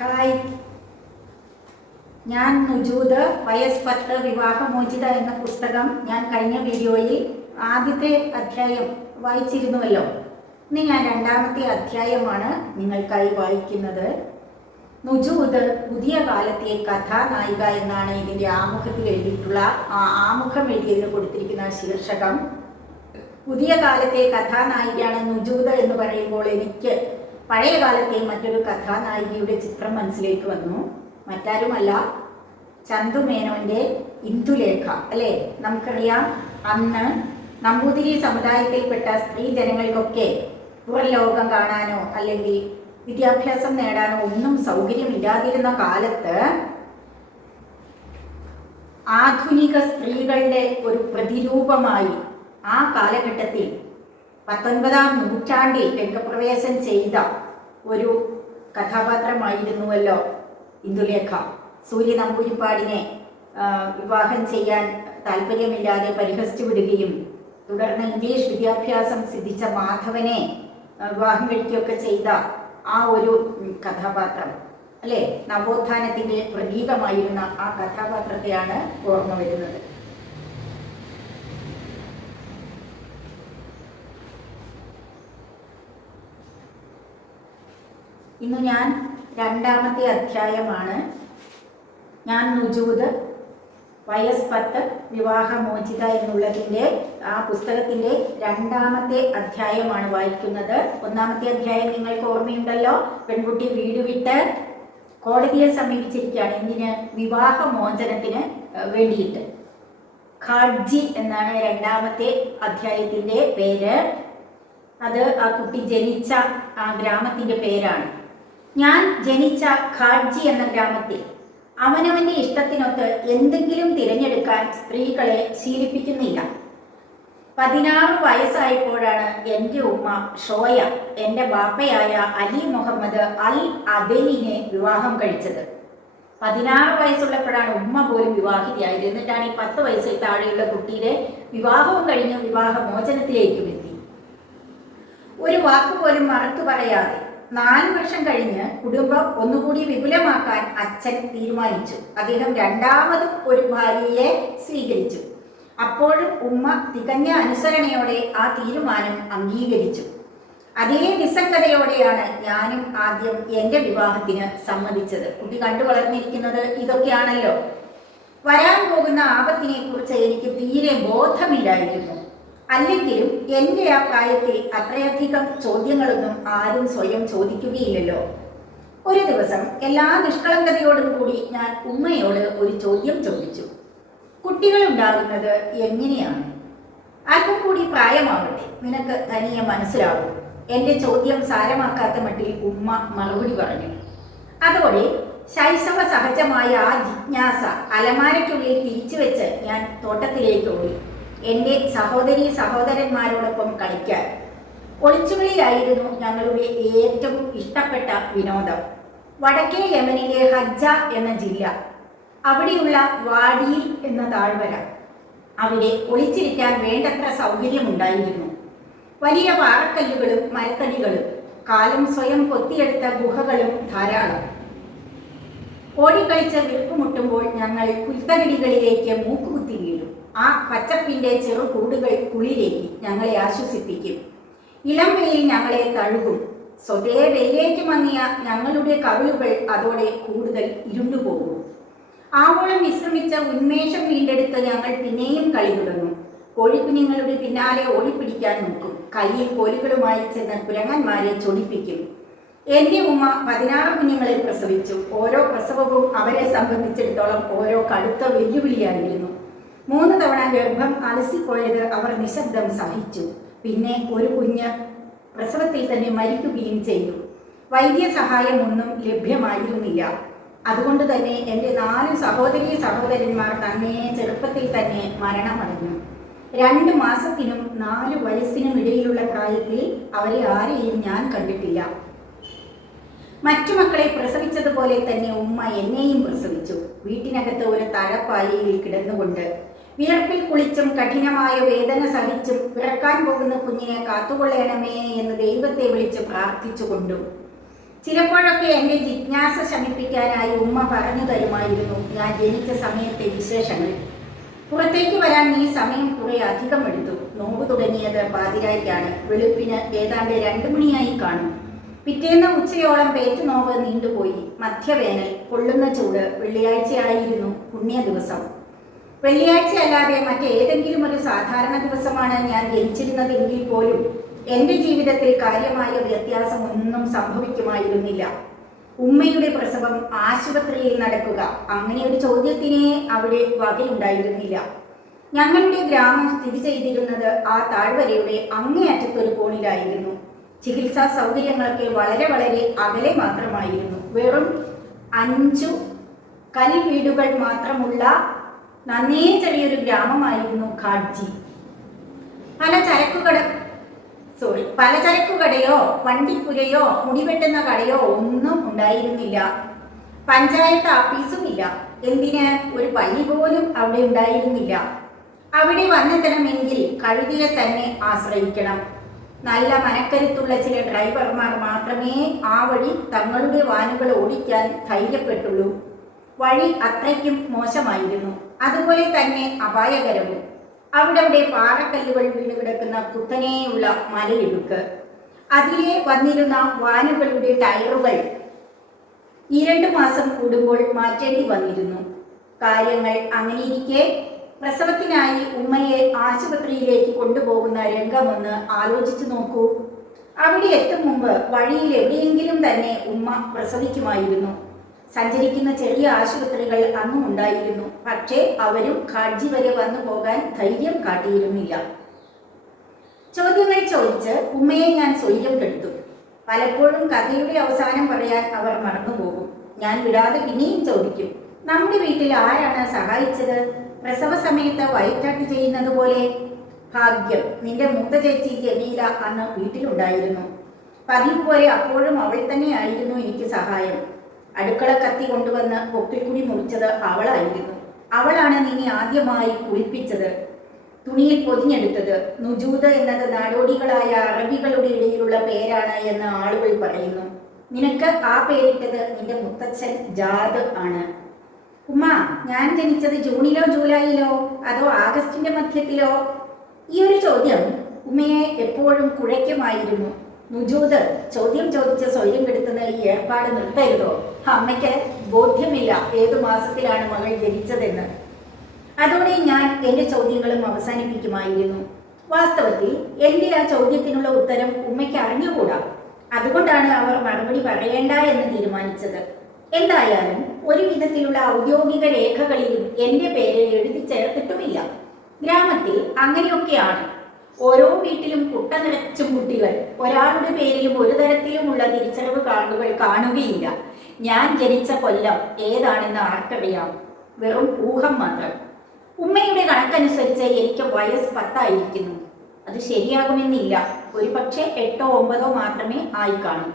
Hi, ഞാൻ നുജൂദ്. വയസ് 10 വിവാഹമോചിത എന്ന പുസ്തകം ഞാൻ കഴിഞ്ഞ വീഡിയോയിൽ ആദ്യത്തെ അധ്യായം വായിച്ചിരുന്നുവല്ലോ. ഇന്ന് ഞാൻ രണ്ടാമത്തെ അധ്യായമാണ് നിങ്ങൾക്കായി വായിക്കുന്നത്. നുജൂദ് പുതിയ കാലത്തെ കഥാനായിക എന്നാണ് ഇതിൻ്റെ ആമുഖത്തിൽ എഴുതിയിട്ടുള്ള ആമുഖം എഴുതിയതിന് കൊടുത്തിരിക്കുന്ന ശീർഷകം. പുതിയ കാലത്തെ കഥാനായികയാണ് നുജൂദ് എന്ന് പറയുമ്പോൾ എനിക്ക് പഴയ കാലത്തെ മറ്റൊരു കഥാനായികയുടെ ചിത്രം മനസ്സിലേക്ക് വന്നു. മറ്റാരുമല്ല, ചന്തു മേനോന്റെ ഇന്ദുലേഖ അല്ലേ. നമുക്കറിയാം, അന്ന് നമ്പൂതിരി സമുദായത്തിൽപ്പെട്ട സ്ത്രീ ജനങ്ങൾക്കൊക്കെ പുറം ലോകം കാണാനോ അല്ലെങ്കിൽ വിദ്യാഭ്യാസം നേടാനോ ഒന്നും സൗകര്യമില്ലാതിരുന്ന കാലത്ത് ആധുനിക സ്ത്രീകളുടെ ഒരു പ്രതിരൂപമായി ആ കാലഘട്ടത്തിൽ 19-ാം നൂറ്റാണ്ടിൽ രംഗപ്രവേശം ചെയ്ത ഒരു കഥാപാത്രമായിരുന്നുവല്ലോ ഇന്ദുലേഖ. സൂര്യ നമ്പൂതിരിപ്പാടിനെ വിവാഹം ചെയ്യാൻ താല്പര്യമില്ലാതെ പരിഹസിച്ചു വിടുകയും തുടർന്ന് ഇംഗ്ലീഷ് വിദ്യാഭ്യാസം സിദ്ധിച്ച മാധവനെ വിവാഹം കഴിക്കുകയൊക്കെ ചെയ്ത ആ ഒരു കഥാപാത്രം അല്ലേ, നവോത്ഥാനത്തിൻ്റെ പ്രതീകമായിരുന്ന ആ കഥാപാത്രത്തെയാണ് ഓർമ്മ വരുന്നത്. ഇന്ന് ഞാൻ രണ്ടാമത്തെ അധ്യായമാണ്. ഞാൻ നുജൂദ് വയസ് 10 വിവാഹമോചിത എന്നുള്ളതിൻ്റെ ആ പുസ്തകത്തിൻ്റെ രണ്ടാമത്തെ അധ്യായമാണ് വായിക്കുന്നത്. ഒന്നാമത്തെ അധ്യായം നിങ്ങൾക്ക് ഓർമ്മയുണ്ടല്ലോ. പെൺകുട്ടി വീട് വിട്ട് കോടതിയെ സമീപിച്ചിരിക്കുകയാണ്. എന്തിന്? വിവാഹമോചനത്തിന് വേണ്ടിയിട്ട്. ഖാഡ്ജി എന്നാണ് രണ്ടാമത്തെ അധ്യായത്തിൻ്റെ പേര്. അത് ആ കുട്ടി ജനിച്ച ആ ഗ്രാമത്തിൻ്റെ പേരാണ്. ഞാൻ ജനിച്ച ഖാഡ്ജി എന്ന ഗ്രാമത്തിൽ അവനവൻ്റെ ഇഷ്ടത്തിനൊത്ത് എന്തെങ്കിലും തിരഞ്ഞെടുക്കാൻ സ്ത്രീകളെ ശീലിപ്പിക്കുന്നില്ല. 16 വയസ്സായപ്പോഴാണ് എൻ്റെ ഉമ്മ ഷോയ എൻ്റെ ബാപ്പയായ അലി മുഹമ്മദ് അൽ അദലിനെ വിവാഹം കഴിച്ചത്. 16 വയസ്സുള്ളപ്പോഴാണ് ഉമ്മ പോലും വിവാഹിതയായത്. എന്നിട്ടാണ് ഈ 10 വയസ്സിൽ താഴെയുള്ള കുട്ടിയുടെ വിവാഹവും കഴിഞ്ഞ് വിവാഹമോചനത്തിലേക്കും എത്തി. ഒരു വാക്കുപോലും മറുത്തു പറയാതെ 4 വർഷം കഴിഞ്ഞ് കുടുംബം ഒന്നുകൂടി വിപുലമാക്കാൻ അച്ഛൻ തീരുമാനിച്ചു. അദ്ദേഹം രണ്ടാമതും ഒരു ഭാര്യയെ സ്വീകരിച്ചു. അപ്പോഴും ഉമ്മ തികഞ്ഞ അനുസരണയോടെ ആ തീരുമാനം അംഗീകരിച്ചു. അതേ നിസ്സംഗതയോടെയാണ് ഞാനും ആദ്യം എൻ്റെ വിവാഹത്തിന് സമ്മതിച്ചത്. കുട്ടി കണ്ടു വളർന്നിരിക്കുന്നത് ഇതൊക്കെയാണല്ലോ. വരാൻ പോകുന്ന ആപത്തിനെ കുറിച്ച് എനിക്ക് തീരെ ബോധമില്ലായിരുന്നു. അല്ലെങ്കിലും എൻ്റെ ആ പ്രായത്തിൽ അത്രയധികം ചോദ്യങ്ങളൊന്നും ആരും സ്വയം ചോദിക്കുകയില്ലല്ലോ. ഒരു ദിവസം എല്ലാ നിഷ്കളങ്കതയോടും കൂടി ഞാൻ ഉമ്മയോട് ഒരു ചോദ്യം ചോദിച്ചു. കുട്ടികൾ ഉണ്ടാകുന്നത് എങ്ങനെയാണ്? അല്പം കൂടി പ്രായമാവട്ടെ, നിനക്ക് തനിയെ മനസ്സിലാകും. എൻ്റെ ചോദ്യം സാരമാക്കാത്ത മട്ടിൽ ഉമ്മ മറുപടി പറഞ്ഞു. അതോടെ ശൈശവ സഹജമായ ആ ജിജ്ഞാസ അലമാരയ്ക്കുള്ളിൽ തിരിച്ചു വെച്ച് ഞാൻ തോട്ടത്തിലേക്ക് ഓടി, എൻ്റെ സഹോദരീ സഹോദരന്മാരോടൊപ്പം കളിക്കാൻ. ഒളിച്ചുകളിലായിരുന്നു ഞങ്ങളുടെ ഏറ്റവും ഇഷ്ടപ്പെട്ട വിനോദം. വടക്കേ യമനിലെ ഹജ്ജ എന്ന ജില്ല, അവിടെയുള്ള വാഡിയിൽ എന്ന താഴ്വര. അവിടെ ഒളിച്ചിരിക്കാൻ വേണ്ടത്ര സൗകര്യമുണ്ടായിരുന്നു. വലിയ പാറക്കല്ലുകളും മരത്തടികളും കാലം സ്വയം കൊത്തിയെടുത്ത ഗുഹകളും ധാരാളം. ഓടിക്കളിച്ച് വീർപ്പുമുട്ടുമ്പോൾ ഞങ്ങൾ പുൽത്തകിടികളിലേക്ക് മൂക്കുകുത്തി വീഴും. ആ പച്ചപ്പിൻ്റെ ചെറുകൂടുകൾ കുളിരേക്കി ഞങ്ങളെ ആശ്വസിപ്പിക്കും. ഇളം വെയിൽ ഞങ്ങളെ തഴുകും. സ്വതേ വെയിലേക്ക് മങ്ങിയ ഞങ്ങളുടെ കവിളുകൾ അതോടെ കൂടുതൽ ഇരുണ്ടുപോകും. ആവോളം വിശ്രമിച്ച ഉന്മേഷം വീണ്ടെടുത്ത് ഞങ്ങൾ പിന്നെയും കളി തുടങ്ങും. കോഴിക്കുഞ്ഞുങ്ങളുടെ പിന്നാലെ ഓടിപ്പിടിക്കാൻ നോക്കും. കയ്യിൽ കോലുകളുമായി ചെന്ന് കുരങ്ങന്മാരെ ചൊടിപ്പിക്കും. എൻ്റെ ഉമ്മ 16 കുഞ്ഞുങ്ങളെ പ്രസവിച്ചു. ഓരോ പ്രസവവും അവരെ സംബന്ധിച്ചിടത്തോളം ഓരോ കടുത്ത വെല്ലുവിളിയായിരുന്നു. 3 തവണ ഗർഭം അലസിപ്പോയത് അവർ നിശബ്ദം സഹിച്ചു. പിന്നെ ഒരു കുഞ്ഞ് പ്രസവത്തിൽ തന്നെ മരിക്കുകയും ചെയ്തു. വൈദ്യസഹായമൊന്നും ലഭ്യമായിരുന്നില്ല. അതുകൊണ്ട് തന്നെ എൻ്റെ 4 സഹോദരീ സഹോദരന്മാർ തന്നെ ചെറുപ്പത്തിൽ തന്നെ മരണമടഞ്ഞു. 2 മാസത്തിനും 4 വയസ്സിനും ഇടയിലുള്ള പ്രായത്തിൽ അവരെ ആരെയും ഞാൻ കണ്ടിട്ടില്ല. മറ്റു മക്കളെ പ്രസവിച്ചതുപോലെ തന്നെ ഉമ്മ എന്നെയും പ്രസവിച്ചു. വീട്ടിനകത്ത് ഒരു തഴപ്പായയിൽ കിടന്നുകൊണ്ട് വിയർപ്പിൽ കുളിച്ചും കഠിനമായ വേദന സഹിച്ചും പിറക്കാൻ പോകുന്ന കുഞ്ഞിനെ കാത്തുകൊള്ളണമേ എന്ന് ദൈവത്തെ വിളിച്ച് പ്രാർത്ഥിച്ചുകൊണ്ടും ചിലപ്പോഴൊക്കെ എൻ്റെ ജിജ്ഞാസ ശമിപ്പിക്കാനായി ഉമ്മ പറഞ്ഞു തരുമായിരുന്നു ഞാൻ ജനിച്ച സമയത്തെ വിശേഷങ്ങൾ. പുറത്തേക്ക് വരാൻ ഈ സമയം കുറെ അധികം എടുത്തു. നോമ്പ് തുടങ്ങിയത് പാതിരായ്ക്കാണ്. വെളുപ്പിന് ഏതാണ്ട് 2 മണിയായി കാണും. പിറ്റേന്ന് ഉച്ചയോളം പേറ്റുനോവ് നീണ്ടുപോയി. മധ്യവേനൽ, പൊള്ളുന്ന ചൂട്. വെള്ളിയാഴ്ചയായിരുന്നു പുണ്യ ദിവസം. വെള്ളിയാഴ്ച അല്ലാതെ മറ്റേതെങ്കിലും ഒരു സാധാരണ ദിവസമാണ് ഞാൻ ജനിച്ചിരുന്നതെങ്കിൽ പോലും എൻ്റെ ജീവിതത്തിൽ കാര്യമായ വ്യത്യാസമൊന്നും സംഭവിക്കുമായിരുന്നില്ല. ഉമ്മയുടെ പ്രസവം ആശുപത്രിയിൽ നടക്കുക, അങ്ങനെ ഒരു ചോദ്യത്തിനെ അവിടെ വകയുണ്ടായിരുന്നില്ല. ഞങ്ങളുടെ ഗ്രാമം സ്ഥിതി ചെയ്തിരുന്നത് ആ താഴ്വരയുടെ അങ്ങേയറ്റത്തൊരു കോണിലായിരുന്നു. ചികിത്സാ സൗകര്യങ്ങളൊക്കെ വളരെ വളരെ അകലെ മാത്രമായിരുന്നു. വെറും 5 കൽവീടുകൾ മാത്രമുള്ള നന്നേ ചെറിയൊരു ഗ്രാമമായിരുന്നു ഘാട്ജി. പലചരക്കു കടയോ വണ്ടിപ്പുരയോ മുടിവെട്ടുന്ന കടയോ ഒന്നും ഉണ്ടായിരുന്നില്ല. പഞ്ചായത്ത് ആഫീസും ഇല്ല. എന്തിന്, ഒരു പള്ളി പോലും അവിടെ ഉണ്ടായിരുന്നില്ല. അവിടെ വന്നെത്തണമെങ്കിൽ കഴുതിയെ തന്നെ ആശ്രയിക്കണം. നല്ല മനക്കരുത്തുള്ള ചില ഡ്രൈവർമാർ മാത്രമേ ആ വഴി തങ്ങളുടെ വാനുകൾ ഓടിക്കാൻ ധൈര്യപ്പെട്ടുള്ളൂ. വഴി അത്രയ്ക്കും മോശമായിരുന്നു, അതുപോലെ തന്നെ അപായകരവും. അവിടെ പാറക്കല്ലുകൾ വീണ് കിടക്കുന്ന കുത്തനെയുള്ള മലയിടുക്ക്. അതിലെ വന്നിരുന്ന വാനുകളുടെ ടയറുകൾ 2 മാസം കൂടുമ്പോൾ മാറ്റേണ്ടി വന്നിരുന്നു. കാര്യങ്ങൾ അങ്ങനെയിരിക്കെ പ്രസവത്തിനായി ഉമ്മയെ ആശുപത്രിയിലേക്ക് കൊണ്ടുപോകുന്ന രംഗമൊന്ന് ആലോചിച്ചു നോക്കൂ. അവിടെ എത്തും മുമ്പ് വഴിയിൽ എവിടെയെങ്കിലും തന്നെ ഉമ്മ പ്രസവിക്കുമായിരുന്നു. സഞ്ചരിക്കുന്ന ചെറിയ ആശുപത്രികൾ അന്നും ഉണ്ടായിരുന്നു. പക്ഷേ അവരും ഘാട്ജി വരെ വന്നു പോകാൻ ധൈര്യം കാട്ടിയിരുന്നില്ല. ചോദ്യങ്ങൾ ചോദിച്ച് ഉമ്മയെ ഞാൻ സ്വൈര്യം കെടുത്തു. പലപ്പോഴും കഥയുടെ അവസാനം പറയാൻ അവർ മറന്നുപോകും. ഞാൻ വിടാതെ പിന്നെയും ചോദിക്കും, നമ്മുടെ വീട്ടിൽ ആരാണ് സഹായിച്ചത്? പ്രസവ സമയത്ത് വയറ്റാട്ട് ചെയ്യുന്നത് പോലെ. ഭാഗ്യം, നിന്റെ മൂത്ത ചേച്ചി ജമീല അന്ന് വീട്ടിലുണ്ടായിരുന്നു. പതിവ് പോലെ അപ്പോഴും അവൾ തന്നെയായിരുന്നു എനിക്ക് സഹായം. അടുക്കള കത്തി കൊണ്ടുവന്ന് പൊക്കിൾക്കുടി മുറിച്ചത് അവളായിരുന്നു. അവളാണ് നിന്നെ ആദ്യമായി കുളിപ്പിച്ചത്, തുണിയിൽ പൊതിഞ്ഞെടുത്തത്. നുജൂദ് എന്നത് നാടോടികളായ അറബികളുടെ ഇടയിലുള്ള പേരാണ് എന്ന് ആളുകൾ പറയുന്നു. നിനക്ക് ആ പേരിട്ടത് നിന്റെ മുത്തച്ഛൻ ജാദ് ആണ്. ഉമ്മ, ഞാൻ ജനിച്ചത് ജൂണിലോ ജൂലൈയിലോ അതോ ആഗസ്റ്റിന്റെ മധ്യത്തിലോ? ഈ ഒരു ചോദ്യം ഉമ്മയെ എപ്പോഴും കുഴയ്ക്കുമായിരുന്നു. നുജൂദ്, ചോദ്യം ചോദിച്ച് സ്വയം കെടുത്തുന്ന ഈ ഏർപ്പാട് നിർത്തരുതോ? അമ്മയ്ക്ക് ബോധ്യമില്ല ഏതു മാസത്തിലാണ് മകൾ ജനിച്ചതെന്ന്. അതോടെ ഞാൻ എൻ്റെ ചോദ്യങ്ങളും അവസാനിപ്പിക്കുമായിരുന്നു. വാസ്തവത്തിൽ എൻ്റെ ആ ചോദ്യത്തിനുള്ള ഉത്തരം ഉമ്മയ്ക്ക് അറിഞ്ഞുകൂടാ. അതുകൊണ്ടാണ് അവർ മറുപടി പറയേണ്ട എന്ന് തീരുമാനിച്ചത്. എന്തായാലും ഒരു വിധത്തിലുള്ള ഔദ്യോഗിക രേഖകളിലും എൻ്റെ പേര് എഴുതി ചേർത്തിട്ടുമില്ല. ഗ്രാമത്തിൽ അങ്ങനെയൊക്കെയാണ്. ഓരോ വീട്ടിലും കുട്ട നിറച്ചും കുട്ടികൾ. ഒരാളുടെ പേരിലും ഒരു തരത്തിലുമുള്ള തിരിച്ചറിവ് കാർഡുകൾ കാണുകയില്ല. ഞാൻ ജനിച്ച കൊല്ലം ഏതാണെന്ന് ആർക്കറിയാം? വെറും ഊഹം മാത്രം. ഉമ്മയുടെ കണക്കനുസരിച്ച് എനിക്ക് വയസ്സ് 10 ആയിരിക്കുന്നു. അത് ശരിയാകുമെന്നില്ല. ഒരു പക്ഷേ 8ഓ 9ഓ മാത്രമേ ആയി കാണൂ.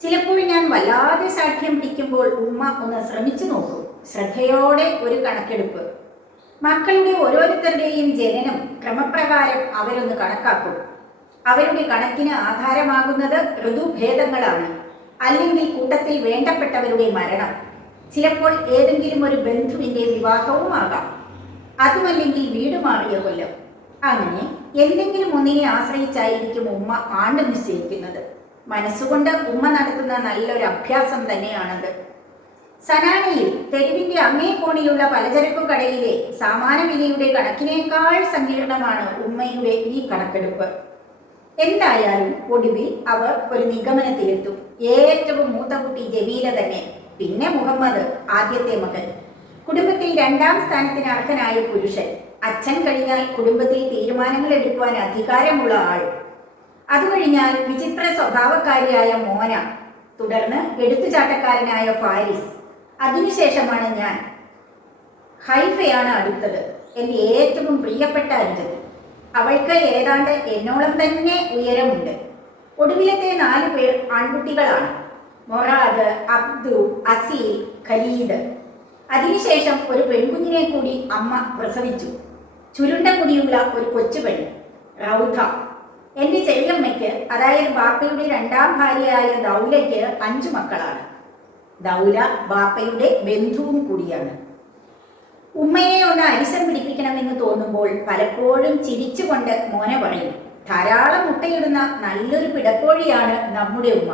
ചിലപ്പോൾ ഞാൻ വല്ലാതെ സാഠ്യം പിടിക്കുമ്പോൾ ഉമ്മ ഒന്ന് ശ്രമിച്ചു നോക്കും. ശ്രദ്ധയോടെ ഒരു കണക്കെടുപ്പ്. മക്കളുടെ ഓരോരുത്തരുടെയും ജനനം ക്രമപ്രകാരം അവരൊന്ന് കണക്കാക്കും. അവരുടെ കണക്കിന് ആധാരമാകുന്നത് ഋതുഭേദങ്ങളാണ്, അല്ലെങ്കിൽ കൂട്ടത്തിൽ വേണ്ടപ്പെട്ടവരുടെ മരണം. ചിലപ്പോൾ ഏതെങ്കിലും ഒരു ബന്ധുവിൻ്റെ വിവാഹവും ആകാം. അതുമല്ലെങ്കിൽ വീട് മാറിയ കൊല്ലം. അങ്ങനെ എന്തെങ്കിലും ഒന്നിനെ ആശ്രയിച്ചായിരിക്കും ഉമ്മ ആണ്ട് നിശ്ചയിക്കുന്നത്. മനസ്സുകൊണ്ട് ഉമ്മ നടത്തുന്ന നല്ലൊരു അഭ്യാസം തന്നെയാണത്. സനാനയിൽ തെരുവിന്റെ അങ്ങേ കോണിലുള്ള പലചരക്കു കടയിലെ സാമാന വിലയുടെ കണക്കിനേക്കാൾ സങ്കീർണമാണ് ഉമ്മയുടെ ഈ കണക്കെടുപ്പ്. എന്തായാലും ഒടുവിൽ അവർ ഒരു നിഗമനത്തിലെത്തും. ഏറ്റവും മൂത്ത കുട്ടി ജമീല തന്നെ, പിന്നെ മുഹമ്മദ്, ആദ്യത്തെ മകൻ. കുടുംബത്തിൽ 2ാം സ്ഥാനത്തിന് അർഹനായ പുരുഷൻ. അച്ഛൻ കഴിഞ്ഞാൽ കുടുംബത്തിൽ തീരുമാനങ്ങൾ എടുക്കുവാൻ അധികാരമുള്ള ആൾ. അതുകഴിഞ്ഞാൽ വിചിത്ര സ്വഭാവക്കാരിയായ മോന, തുടർന്ന് എടുത്തുചാട്ടക്കാരനായ ഫാരിസ്. അതിനുശേഷമാണ് ഞാൻ. ഹൈഫയാണ് അടുത്തത്, എൻ്റെ ഏറ്റവും പ്രിയപ്പെട്ട അനുജത്തി. അവൾക്ക് ഏതാണ്ട് എന്നോളം തന്നെ ഉയരമുണ്ട്. ഒടുവിലത്തെ 4 പേർ ആൺകുട്ടികളാണ്. മൊറാദ്, അബ്ദു, അസീൽ, ഖലീദ്. അതിനുശേഷം ഒരു പെൺകുഞ്ഞിനെ കൂടി അമ്മ പ്രസവിച്ചു. ചുരുണ്ട മുടിയുള്ള ഒരു കൊച്ചുപെണ്ണ്, റൗധ. എൻ്റെ ചെറിയമ്മയ്ക്ക്, അതായത് ബാപ്പയുടെ രണ്ടാം ഭാര്യയായ ദൗലയ്ക്ക് 5 മക്കളാണ്. ദൗല ബാപ്പയുടെ ബന്ധുവും കൂടിയാണ്. ഉമ്മയെ ഒന്ന് അരിശം പിടിപ്പിക്കണമെന്ന് തോന്നുമ്പോൾ പലപ്പോഴും ചിരിച്ചുകൊണ്ട് മോനെ പറയും, ധാരാളം മുട്ടയിടുന്ന നല്ലൊരു പിടക്കോഴിയാണ് നമ്മുടെ ഉമ്മ.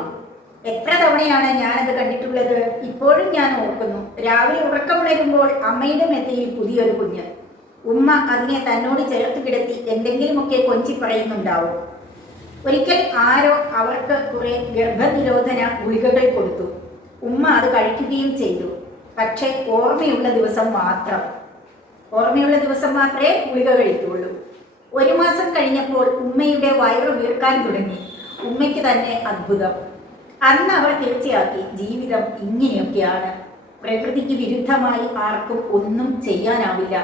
എത്ര തവണയാണ് ഞാനത് കണ്ടിട്ടുള്ളത്. ഇപ്പോഴും ഞാൻ ഓർക്കുന്നു. രാവിലെ ഉറക്കമുണരുമ്പോൾ അമ്മയുടെ മെത്തയിൽ പുതിയൊരു കുഞ്ഞ്. ഉമ്മ അതിനെ തന്നോട് ചേർത്ത് കിടത്തി എന്തെങ്കിലുമൊക്കെ കൊഞ്ചി പറയുന്നുണ്ടാവും. ഒരിക്കൽ ആരോ അവർക്ക് കുറെ ഗർഭനിരോധന ഗുളികകൾ കൊടുത്തു. ഉമ്മ അത് കഴിക്കുകയും ചെയ്തു. പക്ഷെ ഓർമ്മയുള്ള ദിവസം മാത്രമേ ഗുളിക കഴിക്കുള്ളൂ. 1 മാസം കഴിഞ്ഞപ്പോൾ ഉമ്മയുടെ വയറ് വീർക്കാൻ തുടങ്ങി. ഉമ്മയ്ക്ക് തന്നെ അത്ഭുതം. അന്ന് അവർ തീർച്ചയാക്കി, ജീവിതം ഇങ്ങനെയൊക്കെയാണ്. പ്രകൃതിക്ക് വിരുദ്ധമായി ആർക്കും ഒന്നും ചെയ്യാനാവില്ല.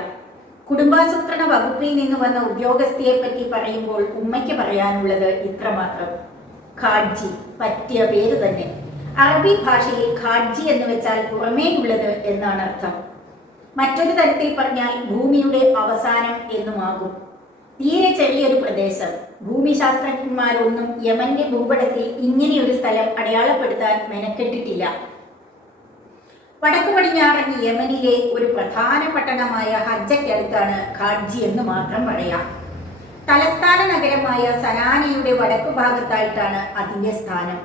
കുടുംബാസൂത്രണ വകുപ്പിൽ നിന്ന് വന്ന ഉദ്യോഗസ്ഥയെ പറ്റി പറയുമ്പോൾ ഉമ്മയ്ക്ക് പറയാനുള്ളത് ഇത്രമാത്രം: ഖാഡ്ജി, പറ്റിയ പേര് തന്നെ. അറബി ഭാഷയിൽ ഖാഡ്ജി എന്ന് വെച്ചാൽ പുറമേയുള്ളത് എന്നാണ് അർത്ഥം. മറ്റൊരു തരത്തിൽ പറഞ്ഞാൽ ഭൂമിയുടെ അവസാനം എന്നുമാകും. തീരെ ചെറിയൊരു പ്രദേശം. ഭൂമിശാസ്ത്രജ്ഞന്മാരൊന്നും യമന്റെ ഭൂപടത്തിൽ ഇങ്ങനെയൊരു സ്ഥലം അടയാളപ്പെടുത്താൻ മെനക്കെട്ടിട്ടില്ല. വടക്കു പടിഞ്ഞാറൻ യമനിലെ ഒരു പ്രധാന പട്ടണമായ ഹജ്ജയ്ക്കടുത്താണ് ഖാഡ്ജി എന്ന് മാത്രം പറയാം. തലസ്ഥാന നഗരമായ സനാനയുടെ വടക്കു ഭാഗത്തായിട്ടാണ് അതിന്റെ സ്ഥാനം.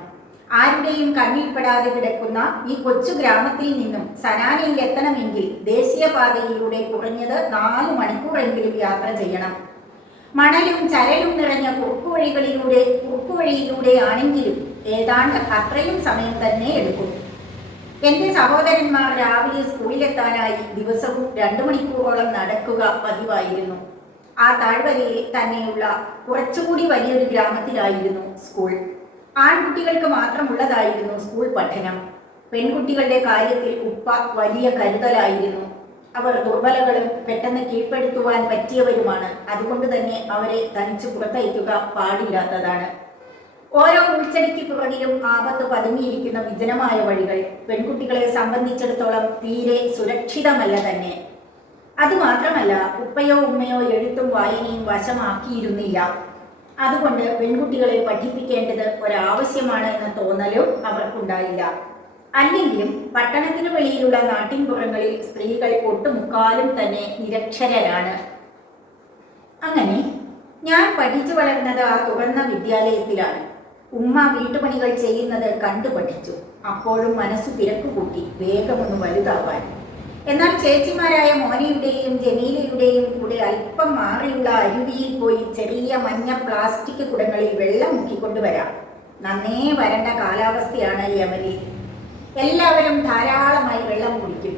ആരുടെയും കണ്ണിൽപ്പെടാതെ കിടക്കുന്ന ഈ കൊച്ചു ഗ്രാമത്തിൽ നിന്നും സനാനയിൽ എത്തണമെങ്കിൽ ദേശീയപാതയിലൂടെ കുറഞ്ഞത് 4 മണിക്കൂറെങ്കിലും യാത്ര ചെയ്യണം. മണലും ചരലും നിറഞ്ഞ കുറുക്കുവഴിയിലൂടെ ആണെങ്കിലും ഏതാണ്ട് അത്രയും സമയം തന്നെ എടുക്കും. എൻ്റെ സഹോദരന്മാർ രാവിലെ സ്കൂളിലെത്താനായി ദിവസവും 2 മണിക്കൂറോളം നടക്കുക പതിവായിരുന്നു. ആ താഴ്വരയിൽ തന്നെയുള്ള കുറച്ചുകൂടി വലിയൊരു ഗ്രാമത്തിലായിരുന്നു സ്കൂൾ. ആൺകുട്ടികൾക്ക് മാത്രമുള്ളതായിരുന്നു സ്കൂൾ പഠനം. പെൺകുട്ടികളുടെ കാര്യത്തിൽ ഉപ്പ വലിയ കരുതലായിരുന്നു. അവർ ദുർബലകളും പെട്ടെന്ന് കീഴ്പ്പെടുത്തുവാൻ പറ്റിയവരുമാണ്. അതുകൊണ്ട് തന്നെ അവരെ തനിച്ച് പുറത്തയക്കുക പാടില്ലാത്തതാണ്. ഓരോ ഉൾച്ചെടിക്ക് പുറകിലും ആപത്ത് പതുങ്ങിയിരിക്കുന്ന വിജനമായ വഴികൾ പെൺകുട്ടികളെ സംബന്ധിച്ചിടത്തോളം തീരെ സുരക്ഷിതമല്ല തന്നെ. അതുമാത്രമല്ല, ഉപ്പയോ ഉമ്മയോ എഴുത്തും വായനയും വശമാക്കിയിരുന്നില്ല. അതുകൊണ്ട് പെൺകുട്ടികളെ പഠിപ്പിക്കേണ്ടത് ഒരാവശ്യമാണ് എന്ന തോന്നലും അവർക്കുണ്ടായില്ല. അല്ലെങ്കിലും പട്ടണത്തിനു വെളിയിലുള്ള നാട്ടിൻപുറങ്ങളിൽ സ്ത്രീകൾ ഒട്ടുമുക്കാലും തന്നെ നിരക്ഷരരാണ്. അങ്ങനെ ഞാൻ പഠിച്ചു വളർന്നത് ആ തുറന്ന വിദ്യാലയത്തിലാണ്. ഉമ്മ വീട്ടുപണികൾ ചെയ്യുന്നത് കണ്ടു പഠിച്ചു. അപ്പോഴും മനസ്സു തിരക്കുകൂട്ടി വേഗമൊന്ന് വലുതാവാൻ. എന്നാൽ ചേച്ചിമാരായ മോനയുടെയും ജമീലയുടെയും കൂടെ അല്പം മാറിയുള്ള അരുവിയിൽ പോയി ചെറിയ മഞ്ഞ പ്ലാസ്റ്റിക് കുടങ്ങളിൽ വെള്ളം മുക്കിക്കൊണ്ടുവരാം. നന്നേ വരണ്ട കാലാവസ്ഥയാണ് യമനിൽ. എല്ലാവരും ധാരാളമായി വെള്ളം കുടിക്കും.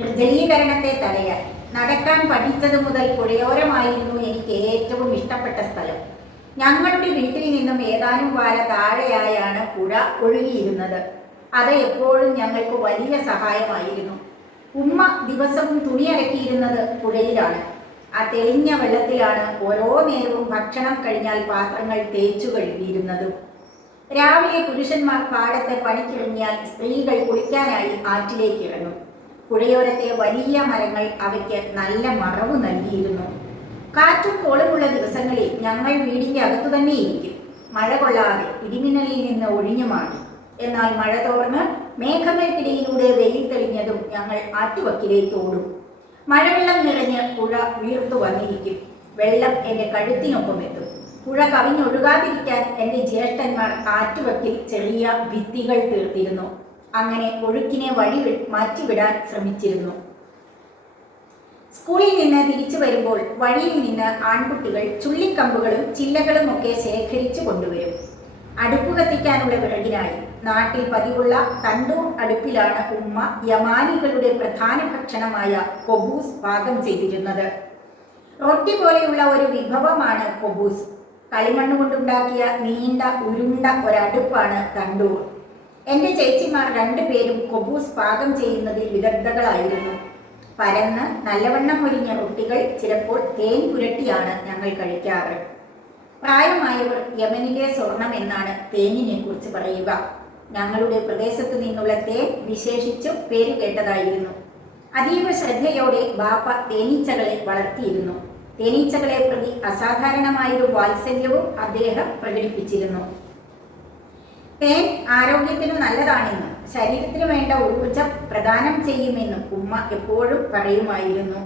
നിർജ്ജലീകരണത്തെ തടയാൻ നടക്കാൻ പഠിച്ചത് മുതൽ പുഴയോരമായിരുന്നു എനിക്ക് ഏറ്റവും ഇഷ്ടപ്പെട്ട സ്ഥലം. ഞങ്ങളുടെ വീട്ടിൽ നിന്നും ഏതാനും വാര താഴെയായാണ് പുഴ ഒഴുകിയിരുന്നത്. അത് എപ്പോഴും ഞങ്ങൾക്ക് വലിയ സഹായമായിരുന്നു. ഉമ്മ ദിവസവും തുണി അലക്കിയിരുന്നത് പുഴയിലാണ്. ആ തെളിഞ്ഞ വെള്ളത്തിലാണ് ഓരോ നേരവും ഭക്ഷണം കഴിഞ്ഞാൽ പാത്രങ്ങൾ തേച്ചു കഴുകിയിരുന്നതും. രാവിലെ പുരുഷന്മാർ പാടത്തെ പണിക്കിറങ്ങിയാൽ സ്ത്രീകൾ കുളിക്കാനായി ആറ്റിലേക്ക് ഇറങ്ങും. പുഴയോരത്തെ വലിയ മരങ്ങൾ അവയ്ക്ക് നല്ല മറവ് നൽകിയിരുന്നു. കാറ്റും കോളുമുള്ള ദിവസങ്ങളിൽ ഞങ്ങൾ വീടിന്റെ അകത്തു തന്നെ ഇരിക്കും. മഴ കൊള്ളാതെ ഇടിമിന്നലിൽ നിന്ന് ഒഴിഞ്ഞു മാറി. എന്നാൽ മഴ തോർന്ന് മേഘങ്ങൾക്കിടയിലൂടെ വെയിൽ തെളിഞ്ഞതും ഞങ്ങൾ ആറ്റുവക്കിലേക്ക് ഓടും. മഴവെള്ളം നിറഞ്ഞ് പുഴ വീർത്തു വന്നിരിക്കും. വെള്ളം എൻ്റെ കഴുത്തിനൊപ്പം എത്തും. പുഴ കവിഞ്ഞൊഴുകാതിരിക്കാൻ എൻ്റെ ജ്യേഷ്ഠന്മാർ ആറ്റുവക്കിൽ ചെറിയ ഭിത്തികൾ തീർത്തിരുന്നു. അങ്ങനെ ഒഴുക്കിനെ വഴി മാറ്റിവിടാൻ ശ്രമിച്ചിരുന്നു. സ്കൂളിൽ നിന്ന് തിരിച്ചു വരുമ്പോൾ വഴിയിൽ നിന്ന് ആൺകുട്ടികൾ ചുള്ളിക്കമ്പുകളും ചില്ലകളും ഒക്കെ ശേഖരിച്ചു കൊണ്ടുവരും. അടുപ്പ് കത്തിക്കാനുള്ള വിറകിനായി നാട്ടിൽ പതിവുള്ള തണ്ടൂർ അടുപ്പിലാണ് ഉമ്മ യമാനികളുടെ പ്രധാന ഭക്ഷണമായ കൊബൂസ് പാകം ചെയ്തിരുന്നത്. റൊട്ടി പോലെയുള്ള ഒരു വിഭവമാണ് കൊബൂസ്. കളിമണ്ണ് കൊണ്ടുണ്ടാക്കിയ നീണ്ട ഉരുണ്ട ഒരടുപ്പാണ് തണ്ടൂർ. എൻ്റെ ചേച്ചിമാർ 2 പേരും കൊബൂസ് പാകം ചെയ്യുന്നതിൽ വിദഗ്ധകളായിരുന്നു. പരന്ന് നല്ലവണ്ണം മുരിഞ്ഞ റൊട്ടികൾ ചിലപ്പോൾ തേൻ പുരട്ടിയാണ് ഞങ്ങൾ കഴിക്കാറ്. പ്രായമായവർ യമനിലെ സ്വർണം എന്നാണ് തേനിനെ കുറിച്ച് പറയുക. ഞങ്ങളുടെ പ്രദേശത്തു നിന്നുള്ള തേൻ വിശേഷിച്ചും പേര് കേട്ടതായിരുന്നു. അതീവ ശ്രദ്ധയോടെ ബാപ്പ തേനീച്ചകളെ വളർത്തിയിരുന്നു. തേനീച്ചകളെ പ്രതി അസാധാരണമായൊരു വാത്സല്യവും അദ്ദേഹം പ്രകടിപ്പിച്ചിരുന്നു. തേൻ ആരോഗ്യത്തിനു നല്ലതാണെന്നും ശരീരത്തിന് വേണ്ട ഊർജം പ്രദാനം ചെയ്യുമെന്നും ഉമ്മ എപ്പോഴും പറയുമായിരുന്നു.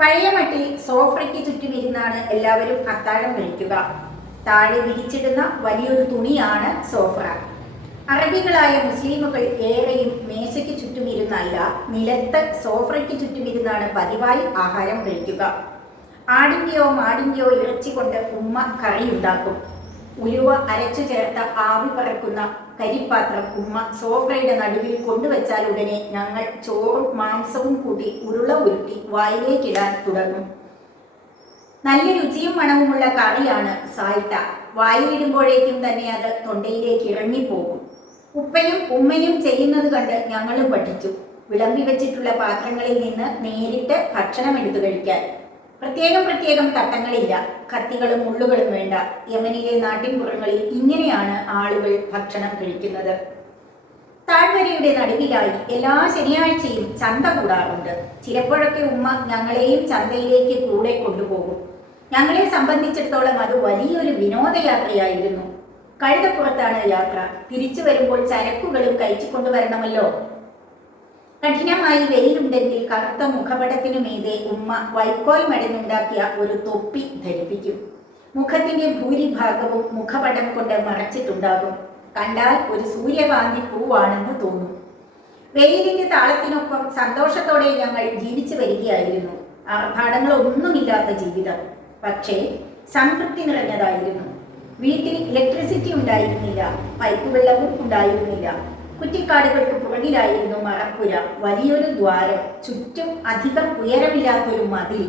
പഴയ മട്ടിൽ സോഫയ്ക്ക് ചുറ്റുമിരുന്നാണ് എല്ലാവരും അത്താഴം കഴിക്കുക. താഴെ വിരിച്ചിടുന്ന വലിയൊരു തുണിയാണ് സോഫ. അറബികളായ മുസ്ലിമുകൾ ഏറെയും മേശയ്ക്ക് ചുറ്റുമിരുന്നല്ല, നിലത്ത് സോഫയ്ക്ക് ചുറ്റുമിരുന്നാണ് പതിവായി ആഹാരം കഴിക്കുക. ആടിൻ്റെയോ മാടിൻ്റെയോ ഇറച്ചി കൊണ്ട് ഉമ്മ കറിയുണ്ടാക്കും. ഉലുവ അരച്ചു ചേർത്ത ആവി പറക്കുന്ന കരിപ്പാത്രം ഉമ്മ സോഫയുടെ നടുവിൽ കൊണ്ടുവച്ചാൽ ഉടനെ ഞങ്ങൾ ചോറും മാംസവും കൂട്ടി ഉരുള ഉരുട്ടി വായിലേക്കിടാൻ തുടങ്ങും. നല്ല രുചിയും മണവുമുള്ള കറിയാണ് സാൽട്ട. വായിലിടുമ്പോഴേക്കും തന്നെ അത് തൊണ്ടയിലേക്ക് ഇറങ്ങിപ്പോകും. ഉപ്പയും ഉമ്മയും ചെയ്യുന്നത് കണ്ട് ഞങ്ങളും പഠിച്ചു. വിളമ്പി വെച്ചിട്ടുള്ള പാത്രങ്ങളിൽ നിന്ന് നേരിട്ട് ഭക്ഷണം എടുത്തു കഴിക്കാൻ. പ്രത്യേകം തട്ടങ്ങളില്ല, കത്തികളും മുള്ളുകളും വേണ്ട. യമനിലെ നാട്ടിൻപുറങ്ങളിൽ ഇങ്ങനെയാണ് ആളുകൾ ഭക്ഷണം കഴിക്കുന്നത്. താഴ്വരയുടെ നടുവിലായി എല്ലാ ശനിയാഴ്ചയും ചന്ത കൂടാറുണ്ട്. ചിലപ്പോഴൊക്കെ ഉമ്മ ഞങ്ങളെയും ചന്തയിലേക്ക് കൂടെ കൊണ്ടുപോകും. ഞങ്ങളെ സംബന്ധിച്ചിടത്തോളം അത് വലിയൊരു വിനോദയാത്രയായിരുന്നു. കഴുതപ്പുറത്താണ് യാത്ര. തിരിച്ചു വരുമ്പോൾ ചരക്കുകളും കഴിച്ചുകൊണ്ടുവരണമല്ലോ. കഠിനമായി വെയിലുണ്ടെങ്കിൽ കറുത്ത മുഖപടത്തിനു മീതെ ഉമ്മ വൈക്കോൽ മടഞ്ഞുണ്ടാക്കിയ ഒരു തൊപ്പി ധരിപ്പിക്കും. മുഖത്തിന്റെ ഭൂരിഭാഗവും മുഖപടം കൊണ്ട് മറച്ചിട്ടുണ്ടാകും. കണ്ടാൽ ഒരു സൂര്യകാന്തി പൂവാണെന്ന് തോന്നും. വെയിലിന്റെ താളത്തിനൊപ്പം സന്തോഷത്തോടെ ഞങ്ങൾ ജീവിച്ചു വരികയായിരുന്നു. ആർഭാടങ്ങളൊന്നുമില്ലാത്ത ജീവിതം, പക്ഷേ സംതൃപ്തി നിറഞ്ഞതായിരുന്നു. വീട്ടിൽ ഇലക്ട്രിസിറ്റി ഉണ്ടായിരുന്നില്ല, പൈപ്പ് വെള്ളവും ഉണ്ടായിരുന്നില്ല. കുറ്റിക്കാടുകൾക്ക് പുറകിലായിരുന്നു മറപ്പുര. വലിയൊരു ദ്വാരം, ചുറ്റും അധികം ഉയരമില്ലാത്തൊരു മതിൽ.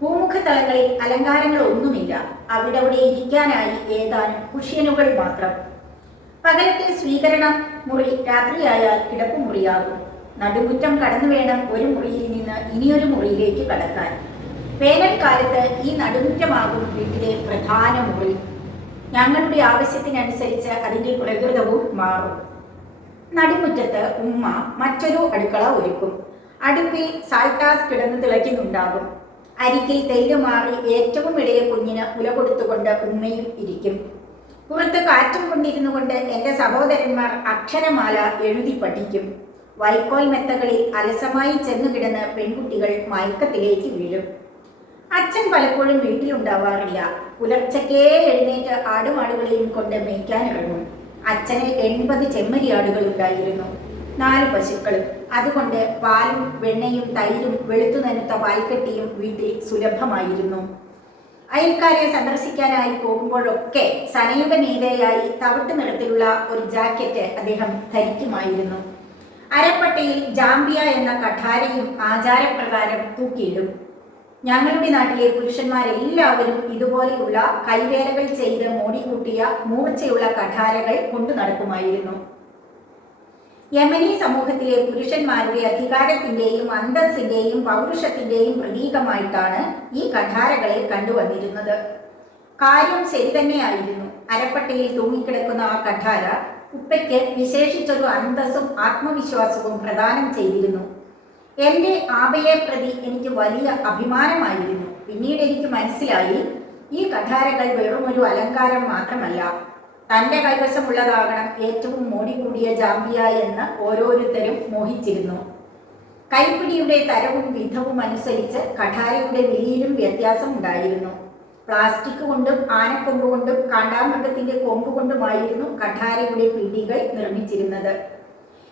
പൂമുഖത്തളങ്ങളിൽ അലങ്കാരങ്ങളൊന്നുമില്ല. അവിടെ ഇരിക്കാനായി ഏതാനും കുഷ്യനുകൾ മാത്രം. പകലത്തെ സ്വീകരണ മുറി രാത്രിയായാൽ കിടപ്പുമുറിയാകും. നടുമുറ്റം കടന്നു വേണം ഒരു മുറിയിൽ നിന്ന് ഇനിയൊരു മുറിയിലേക്ക് കടക്കാൻ. വേനൽക്കാലത്ത് ഈ നടുമുറ്റമാകും വീട്ടിലെ പ്രധാന മുറി. ഞങ്ങളുടെ ആവശ്യത്തിനനുസരിച്ച് അതിൻ്റെ പ്രകൃതവും മാറും. നടുമുറ്റത്ത് ഉമ്മ മറ്റൊരു അടുക്കള ഒരുക്കും. അടുപ്പിൽ സാൽട്ടാസ് കിടന്ന് തിളയ്ക്കുന്നുണ്ടാകും. അരികിൽ തെല്ല് മാറി ഏറ്റവും ഇടയ കുഞ്ഞിന് മുല കൊടുത്തുകൊണ്ട് ഉമ്മയും ഇരിക്കും. പുറത്ത് കാറ്റും കൊണ്ടിരുന്നു കൊണ്ട് എൻ്റെ സഹോദരന്മാർ അക്ഷരമാല എഴുതി പഠിക്കും. വൈക്കോൽ മെത്തകളിൽ അലസമായി ചെന്നുകിടന്ന് പെൺകുട്ടികൾ മയക്കത്തിലേക്ക് വീഴും. അച്ഛൻ പലപ്പോഴും വീട്ടിലുണ്ടാവാറില്ല. പുലർച്ചക്കേ എഴുന്നേറ്റ് ആടുമാടുകളെയും കൊണ്ട് മേയ്ക്കാനിറങ്ങും. അച്ഛന് 80 ചെമ്മരിയാടുകൾ ഉണ്ടായിരുന്നു, 4 പശുക്കളും. അതുകൊണ്ട് പാലും വെണ്ണയും തൈരും വെളുത്തു നനുത്ത പാൽക്കട്ടിയും വീട്ടിൽ സുലഭമായിരുന്നു. അയൽക്കാരെ സന്ദർശിക്കാനായി പോകുമ്പോഴൊക്കെ സനയുടെ മീതെയായി തവിട്ട് നിറത്തിലുള്ള ഒരു ജാക്കറ്റ് അദ്ദേഹം ധരിക്കുമായിരുന്നു. അരപ്പട്ടയിൽ ജാംബിയ എന്ന കഠാരയും ആചാരപ്രകാരം തൂക്കിയിടും. ഞങ്ങളുടെ നാട്ടിലെ പുരുഷന്മാരെല്ലാവരും ഇതുപോലെയുള്ള കൈവേലകൾ ചെയ്ത് മോടികൂട്ടിയ മൂർച്ചയുള്ള കഠാരകൾ കൊണ്ടു നടക്കുമായിരുന്നു. യമനി സമൂഹത്തിലെ പുരുഷന്മാരുടെ അധികാരത്തിന്റെയും അന്തസ്സിന്റെയും പൗരുഷത്തിന്റെയും പ്രതീകമായിട്ടാണ് ഈ കഠാരകളെ കണ്ടുവന്നിരുന്നത്. കാര്യം ശരി തന്നെയായിരുന്നു. അരപ്പട്ടയിൽ തൂങ്ങിക്കിടക്കുന്ന ആ കഠാര ഉപ്പയ്ക്ക് വിശേഷിച്ചൊരു അന്തസ്സും ആത്മവിശ്വാസവും പ്രദാനം ചെയ്തിരുന്നു. എൻ്റെ ആബയെ പ്രതി എനിക്ക് വലിയ അഭിമാനമായിരുന്നു. പിന്നീട് എനിക്ക് മനസ്സിലായി, ഈ കഠാരകൾ വെറുമൊരു അലങ്കാരം മാത്രമല്ല, തൻ്റെ കൈവശമുള്ളതാകണം ഏറ്റവും മോടികൂടിയ ജാംബിയ എന്ന് ഓരോരുത്തരും മോഹിച്ചിരുന്നു. കൈപ്പിടിയുടെ തരവും വിധവും അനുസരിച്ച് കഠാരയുടെ വിലയിലും വ്യത്യാസം ഉണ്ടായിരുന്നു. പ്ലാസ്റ്റിക് കൊണ്ടും ആനക്കൊമ്പ് കൊണ്ടും കാണ്ടാമൃഗത്തിന്റെ കൊമ്പ് കൊണ്ടുമായിരുന്നു കഠാരയുടെ പിടികൾ നിർമ്മിച്ചിരുന്നത്.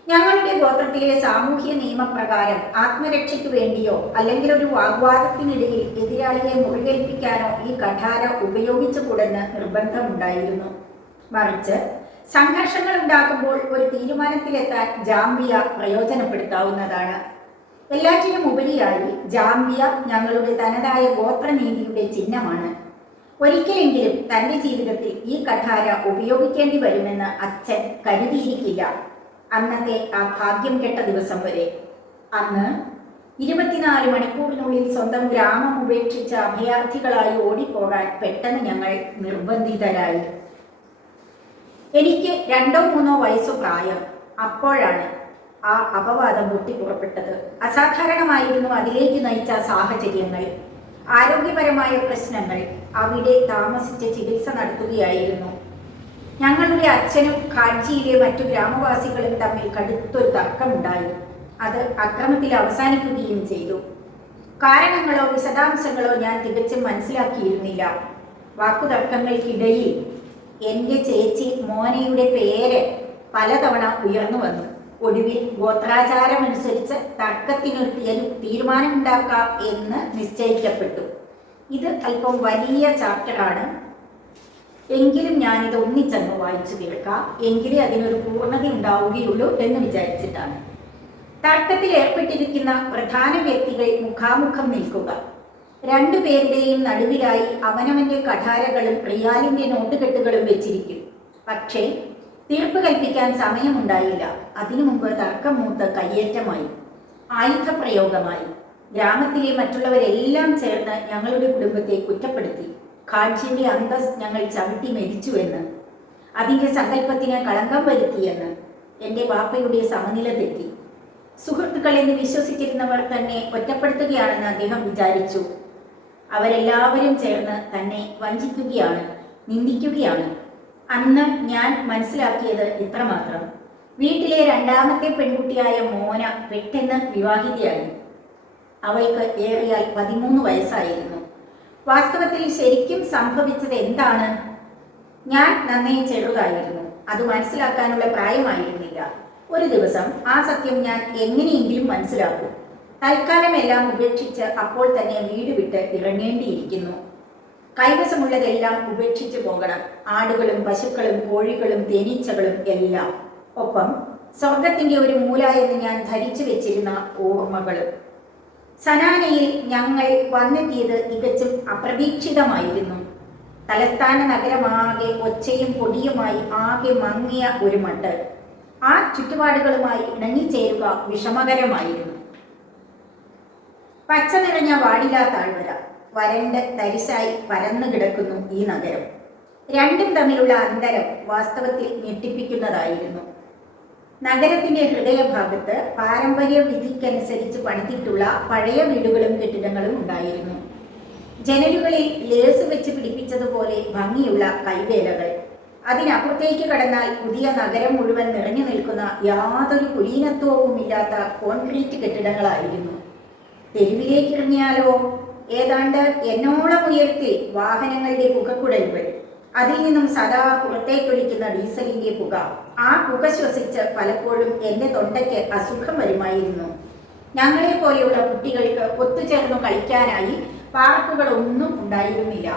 ഞങ്ങളുടെ ഗോത്രത്തിലെ സാമൂഹ്യ നിയമപ്രകാരം ആത്മരക്ഷയ്ക്ക് വേണ്ടിയോ അല്ലെങ്കിൽ ഒരു വാഗ്വാദത്തിനിടയിൽ എതിരാളിയെ മുറിവേൽപ്പിക്കാനോ ഈ കഠാര ഉപയോഗിച്ചുകൂടെന്ന് നിർബന്ധമുണ്ടായിരുന്നു. മറിച്ച് സംഘർഷങ്ങൾ ഉണ്ടാക്കുമ്പോൾ ഒരു തീരുമാനത്തിലെത്താൻ ജാംബിയ പ്രയോജനപ്പെടുത്താവുന്നതാണ്. എല്ലാറ്റിനും ഉപരിയായി ജാംബിയ ഞങ്ങളുടെ തനതായ ഗോത്രനീതിയുടെ ചിഹ്നമാണ്. ഒരിക്കലെങ്കിലും തൻ്റെ ജീവിതത്തിൽ ഈ കഠാര ഉപയോഗിക്കേണ്ടി വരുമെന്ന് അച്ഛൻ കരുതിയിരിക്കില്ല. അന്നത്തെ ആ ഭാഗ്യം കെട്ട ദിവസം വരെ. അന്ന് 24 മണിക്കൂറിനുള്ളിൽ സ്വന്തം ഗ്രാമം ഉപേക്ഷിച്ച് അഭയാർത്ഥികളായി ഓടിപ്പോകാൻ പെട്ടെന്ന് ഞങ്ങൾ നിർബന്ധിതരായി. എനിക്ക് 2-3 വയസ്സു പ്രായം. അപ്പോഴാണ് ആ അപവാദം പൊട്ടിപ്പുറപ്പെട്ടത്. അസാധാരണമായിരുന്നു അതിലേക്ക് നയിച്ച സാഹചര്യങ്ങൾ, ആരോഗ്യപരമായ പ്രശ്നങ്ങൾ. അവിടെ താമസിച്ച് ചികിത്സ നടത്തുകയായിരുന്നു. ഞങ്ങളുടെ അച്ഛനും ഖാഡ്ജിയിലെ മറ്റു ഗ്രാമവാസികളും തമ്മിൽ കടുത്തൊരു തർക്കമുണ്ടായി. അത് അക്രമത്തിൽ അവസാനിക്കുകയും ചെയ്തു. കാരണങ്ങളോ വിശദാംശങ്ങളോ ഞാൻ തികച്ചും മനസ്സിലാക്കിയിരുന്നില്ല. വാക്കുതർക്കങ്ങൾക്കിടയിൽ എൻ്റെ ചേച്ചി മോനയുടെ പേര് പലതവണ ഉയർന്നു വന്നു. ഒടുവിൽ ഗോത്രാചാരമനുസരിച്ച് തർക്കത്തിനൊരു തീരുമാനമുണ്ടാക്കാം എന്ന് നിശ്ചയിക്കപ്പെട്ടു. ഇത് അല്പം വലിയ ചാപ്റ്ററാണ്, എങ്കിലും ഞാനിത് ഒന്നിച്ചങ്ങ് വായിച്ചു കേൾക്കാം, എങ്കിലേ അതിനൊരു പൂർണ്ണത ഉണ്ടാവുകയുള്ളൂ എന്ന് വിചാരിച്ചിട്ടാണ്. തർക്കത്തിൽ ഏർപ്പെട്ടിരിക്കുന്ന പ്രധാന വ്യക്തികൾ മുഖാമുഖം നിൽക്കുക. രണ്ടുപേരുടെയും നടുവിലായി അവനവന്റെ കഠാരകളും റിയാലിന്റെ നോട്ടുകെട്ടുകളും വെച്ചിരിക്കും. പക്ഷേ തീർപ്പ് കൽപ്പിക്കാൻ സമയമുണ്ടായില്ല. അതിനു മുമ്പ് തർക്കം മൂത്ത് കയ്യേറ്റമായി, ആയുധപ്രയോഗമായി. ഗ്രാമത്തിലെ മറ്റുള്ളവരെല്ലാം ചേർന്ന് ഞങ്ങളുടെ കുടുംബത്തെ കുറ്റപ്പെടുത്തി. ഖാഡ്ജിയുടെ അന്തസ് ഞങ്ങൾ ചവിട്ടി മരിച്ചുവെന്ന്, അതിൻ്റെ സങ്കല്പത്തിന് കളങ്കം വരുത്തിയെന്ന്, എൻ്റെ ബാപ്പയുടെ സമനില തെറ്റി. സുഹൃത്തുക്കൾ എന്ന് വിശ്വസിച്ചിരുന്നവർ തന്നെ ഒറ്റപ്പെടുത്തുകയാണെന്ന് അദ്ദേഹം വിചാരിച്ചു. അവരെല്ലാവരും ചേർന്ന് തന്നെ വഞ്ചിക്കുകയാണ്, നിന്ദിക്കുകയാണ്. അന്ന് ഞാൻ മനസ്സിലാക്കിയത് ഇത്രമാത്രം: വീട്ടിലെ രണ്ടാമത്തെ പെൺകുട്ടിയായ മോന പെട്ടെന്ന് വിവാഹിതയായി. അവൾക്ക് ഏറിയാൽ 13 വയസ്സായിരുന്നു. വാസ്തവത്തിൽ ശരിക്കും സംഭവിച്ചത് എന്താണ്? ഞാൻ നന്നേ ചെറുതായിരുന്നു, അത് മനസ്സിലാക്കാനുള്ള പ്രായമായിരുന്നില്ല. ഒരു ദിവസം ആ സത്യം ഞാൻ എങ്ങനെയെങ്കിലും മനസ്സിലാക്കും. തൽക്കാലം എല്ലാം ഉപേക്ഷിച്ച് അപ്പോൾ തന്നെ വീട് വിട്ട് ഇറങ്ങേണ്ടിയിരിക്കുന്നു. കൈവശമുള്ളതെല്ലാം ഉപേക്ഷിച്ചു പോകണം. ആടുകളും പശുക്കളും കോഴികളും തേനീച്ചകളും എല്ലാം. ഒപ്പം സ്വർഗത്തിന്റെ ഒരു മൂല എന്ന് ഞാൻ ധരിച്ചു വെച്ചിരുന്ന ഓർമ്മകളും. സനാനയിൽ ഞങ്ങൾ വന്നെത്തിയത് തികച്ചും അപ്രതീക്ഷിതമായിരുന്നു. തലസ്ഥാന നഗരമാകെ ഒച്ചയും പൊടിയുമായി ആകെ മങ്ങിയ ഒരു മട്ട്. ആ ചുറ്റുപാടുകളുമായി ഇണങ്ങിച്ചേരുക വിഷമകരമായിരുന്നു. പച്ച നിറഞ്ഞ വാടിലാ താഴ്വര, വരണ്ട് തരിശായി പരന്നു കിടക്കുന്നു ഈ നഗരം. രണ്ടും തമ്മിലുള്ള അന്തരം വാസ്തവത്തിൽ ഞെട്ടിപ്പിക്കുന്നതായിരുന്നു. നഗരത്തിന്റെ ഹൃദയഭാഗത്ത് പാരമ്പര്യ വിധിക്കനുസരിച്ച് പണിതിട്ടുള്ള പഴയ വീടുകളും കെട്ടിടങ്ങളും ഉണ്ടായിരുന്നു. ജനലുകളിൽ ലേസ് വെച്ച് പിടിപ്പിച്ചതുപോലെ ഭംഗിയുള്ള കൈവേലകൾ. അതിനപ്പുറത്തേക്ക് കടന്നാൽ പുതിയ നഗരം മുഴുവൻ നിറഞ്ഞു നിൽക്കുന്ന യാതൊരു കുലീനത്വവുമില്ലാത്ത കോൺക്രീറ്റ് കെട്ടിടങ്ങളായിരുന്നു. തെരുവിലേക്ക് ഇറങ്ങിയാലോ ഏതാണ്ട് എന്നോളം ഉയരത്തിൽ വാഹനങ്ങളുടെ പുകക്കുഴലുകൾ, അതിൽ നിന്നും സദാ പുറത്തേക്കൊലിക്കുന്ന ഡീസലിന്റെ പുക. ആ പുക ശ്വസിച്ച് പലപ്പോഴും എൻ്റെ തൊണ്ടയ്ക്ക് അസുഖം വരുമായിരുന്നു. ഞങ്ങളെ പോലെയുള്ള കുട്ടികൾക്ക് ഒത്തുചേർന്നു കളിക്കാനായി പാർക്കുകളൊന്നും ഉണ്ടായിരുന്നില്ല.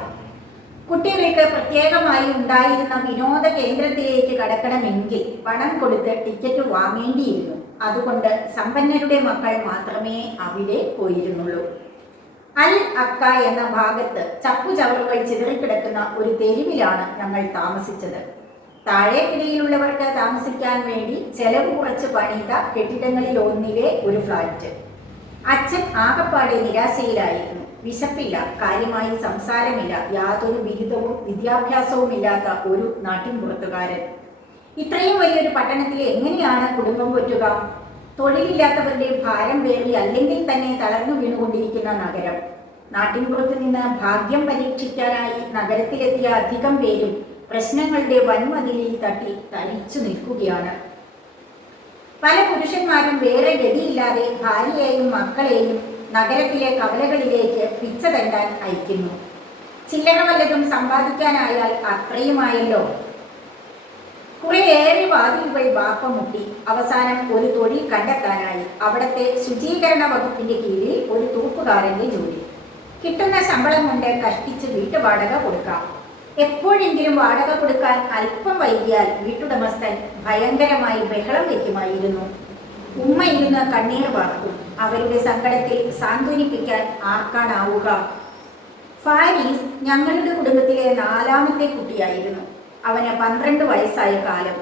കുട്ടികൾക്ക് പ്രത്യേകമായി ഉണ്ടായിരുന്ന വിനോദ കേന്ദ്രത്തിലേക്ക് കടക്കണമെങ്കിൽ പണം കൊടുത്ത് ടിക്കറ്റ് വാങ്ങേണ്ടിയിരുന്നു. അതുകൊണ്ട് സമ്പന്നരുടെ മക്കൾ മാത്രമേ അവിടെ പോയിരുന്നുള്ളൂ. അൽ അക്ക എന്ന ഭാഗത്ത് ചപ്പുചവറുകൾ ചിതറിക്കിടക്കുന്ന ഒരു തെരുവിലാണ് ഞങ്ങൾ താമസിച്ചത്. താഴേക്കിടയിലുള്ളവർക്ക് താമസിക്കാൻ വേണ്ടി ചെലവ് കുറച്ച് പണിത കെട്ടിടങ്ങളിൽ ഒന്നിലെ ഒരു ഫ്ലാറ്റ്. അച്ഛൻ ആകപ്പാടെ നിരാശയിലായിരുന്നു. വിശപ്പില്ല, കാര്യമായി സംസാരമില്ല, യാതൊരു ബിരുദവും വിദ്യാഭ്യാസവും ഇല്ലാത്ത ഒരു നാട്ടിൻപുറത്തുകാരൻ. ഇത്രയും വലിയൊരു പട്ടണത്തിൽ എങ്ങനെയാണ് കുടുംബം പോറ്റുക? തൊഴിലില്ലാത്തവരുടെ ഭാരം പേറി അല്ലെങ്കിൽ തന്നെ തളർന്നു വീണുകൊണ്ടിരിക്കുന്ന നഗരം. നാട്ടിൻപുറത്ത് നിന്ന് ഭാഗ്യം പരീക്ഷിക്കാനായി നഗരത്തിലെത്തിയ അധികം പേരും പ്രശ്നങ്ങളുടെ വൻമതിലിൽ തട്ടി തരിച്ചു നിൽക്കുകയാണ്. പല പുരുഷന്മാരും വേറെ ഗതിയില്ലാതെ ഭാര്യയെയും മക്കളെയും നഗരത്തിലെ കവലകളിലേക്ക് പിച്ച തണ്ടാൻ അയക്കുന്നു. ചില്ലറ വല്ലതും സമ്പാദിക്കാനായാൽ അത്രയുമായല്ലോ. കുറേയേറെ വാതിലുകൾ ബാപ്പ മുട്ടി. അവസാനം ഒരു തൊഴിൽ കണ്ടെത്താനായി. അവിടത്തെ ശുചീകരണ വകുപ്പിന്റെ കീഴിൽ ഒരു തൂപ്പുകാരന്റെ ജോലി. കിട്ടുന്ന ശമ്പളം കൊണ്ട് കഷ്ടിച്ച് വീട്ടുവാടക കൊടുക്കാം. എപ്പോഴെങ്കിലും വാടക കൊടുക്കാൻ അല്പം വൈകിയാൽ വീട്ടുടമസ്ഥൻ ഭയങ്കരമായി ബഹളം വയ്ക്കുമായിരുന്നു. ഉമ്മ ഇരുന്ന് കണ്ണീർ വാർക്കും. അവരുടെ സങ്കടത്തിൽ സാന്ത്വനിപ്പിക്കാൻ ആർക്കാണാവുക? ഫാരീസ് ഞങ്ങളുടെ കുടുംബത്തിലെ 4ാമത്തെ കുട്ടിയായിരുന്നു. അവന് 12 വയസ്സായ കാലം.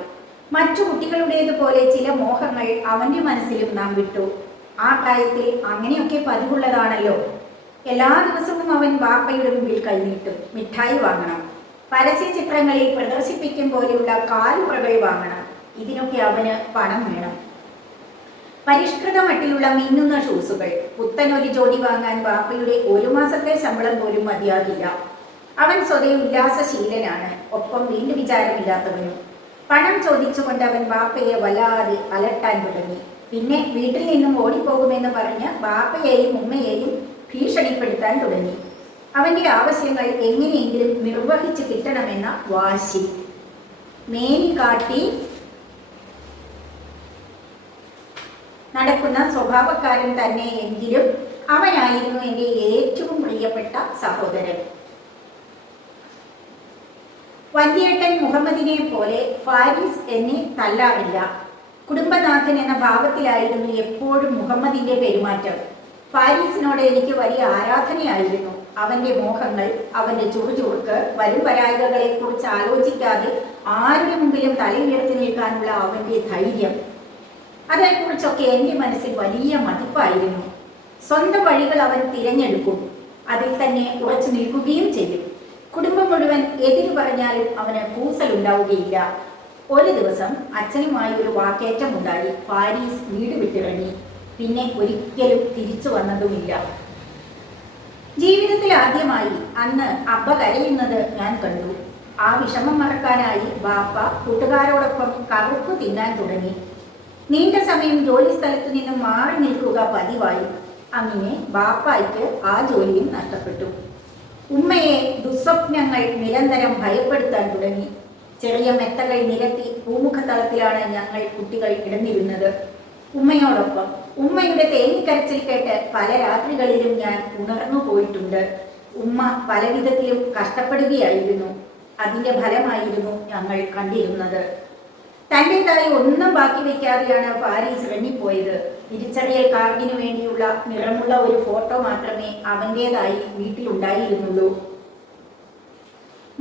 മറ്റു കുട്ടികളുടേതുപോലെ ചില മോഹങ്ങൾ അവന്റെ മനസ്സിലും നാം വിട്ടു. ആ പ്രായത്തിൽ അങ്ങനെയൊക്കെ പതിവുള്ളതാണല്ലോ. എല്ലാ ദിവസവും അവൻ ബാപ്പയുടെ മുമ്പിൽ കൈനീട്ടും. മിഠായി വാങ്ങണം, പരസ്യ ചിത്രങ്ങളിൽ പ്രദർശിപ്പിക്കും പോലെയുള്ള കാലുറകൾ വാങ്ങണം. ഇതിനൊക്കെ അവന് പണം വേണം. പരിഷ്കൃത മട്ടിലുള്ള മിന്നുന്ന ഷൂസുകൾ. പുത്തനൊരു ജോഡി വാങ്ങാൻ ബാപ്പയുടെ 1 മാസത്തെ ശമ്പളം പോലും മതിയാകില്ല. അവൻ സ്വതേ ഉല്ലാസശീലനാണ്, ഒപ്പം വീണ്ടും വിചാരമില്ലാത്തവനും. പണം ചോദിച്ചുകൊണ്ട് അവൻ ബാപ്പയെ വല്ലാതെ അലട്ടാൻ തുടങ്ങി. പിന്നെ വീട്ടിൽ നിന്നും ഓടിപ്പോകുമെന്ന് പറഞ്ഞ് ബാപ്പയെയും ഉമ്മയെയും ഭീഷണിപ്പെടുത്താൻ തുടങ്ങി. അവന്റെ ആവശ്യങ്ങൾ എങ്ങനെയെങ്കിലും നിർവഹിച്ചു കിട്ടണമെന്ന വാശി. മേനി കാട്ടി നടക്കുന്ന സ്വഭാവക്കാരൻ തന്നെ എങ്കിലും അവനായിരുന്നു എൻ്റെ ഏറ്റവും പ്രിയപ്പെട്ട സഹോദരൻ. വല്യേട്ടൻ മുഹമ്മദിനെ പോലെ ഫാരിസ് എന്നെ തല്ലാറില്ല. കുടുംബനാഥൻ എന്ന ഭാവത്തിലായിരുന്നു എപ്പോഴും മുഹമ്മദിന്റെ പെരുമാറ്റം. ഫാരിസിനോട് എനിക്ക് വലിയ ആരാധനയായിരുന്നു. അവന്റെ മോഹങ്ങൾ, അവന്റെ ചുറുചുറുക്ക്, വരും പരായികളെ കുറിച്ച് ആലോചിക്കാതെ ആരുടെ മുമ്പിലും തലയുയർത്തി നിൽക്കാനുള്ള അവന്റെ ധൈര്യം, അതേക്കുറിച്ചൊക്കെ എൻ്റെ മനസ്സിൽ വലിയ മതിപ്പായിരുന്നു. സ്വന്തം വഴികൾ അവൻ തിരഞ്ഞെടുക്കും, അതിൽ തന്നെ ഉറച്ചു നിൽക്കുകയും ചെയ്യും. കുടുംബം മുഴുവൻ എതിര് പറഞ്ഞാലും അവന് കൂസലുണ്ടാവുകയില്ല. ഒരു ദിവസം അച്ഛനുമായി ഒരു വാക്കേറ്റമുണ്ടായി. ഫാരീസ് വീട് വിട്ടിറങ്ങി. പിന്നെ ഒരിക്കലും തിരിച്ചു വന്നതുമില്ല. ജീവിതത്തിൽ ആദ്യമായി അന്ന് അബ്ബ കരയുന്നത് ഞാൻ കണ്ടു. ആ വിഷമം മറക്കാനായി ബാപ്പ കൂട്ടുകാരോടൊപ്പം കറുപ്പ് തിന്നാൻ തുടങ്ങി. നീണ്ട സമയം ജോലി സ്ഥലത്തു നിന്നും മാറി നിൽക്കുക പതിവായി. അങ്ങനെ ബാപ്പായ്ക്ക് ആ ജോലിയും നഷ്ടപ്പെട്ടു. ഉമ്മയെ ദുസ്വപ്നങ്ങൾ നിരന്തരം ഭയപ്പെടുത്താൻ തുടങ്ങി. ചെറിയ മെത്തകൾ നിരത്തി പൂമുഖത്തളത്തിലാണ് ഞങ്ങൾ കുട്ടികൾ കിടന്നിരുന്നത്, ഉമ്മയോടൊപ്പം. ഉമ്മയുടെ തേങ്ങിക്കരച്ചിൽ കേട്ട് പല രാത്രികളിലും ഞാൻ ഉണർന്നു പോയിട്ടുണ്ട്. ഉമ്മ പലവിധത്തിലും കഷ്ടപ്പെടുകയായിരുന്നു. അതിന്റെ ഫലമായിരുന്നു ഞങ്ങൾ കണ്ടിരുന്നത്. തൻ്റെതായി ഒന്നും ബാക്കി വയ്ക്കാതെയാണ് ഫാരീസ് ഇറങ്ങിപ്പോയത്. തിരിച്ചറിയൽ കാർഡിനു വേണ്ടിയുള്ള നിറമുള്ള ഒരു ഫോട്ടോ മാത്രമേ അവൻ്റെതായി വീട്ടിലുണ്ടായിരുന്നുള്ളൂ.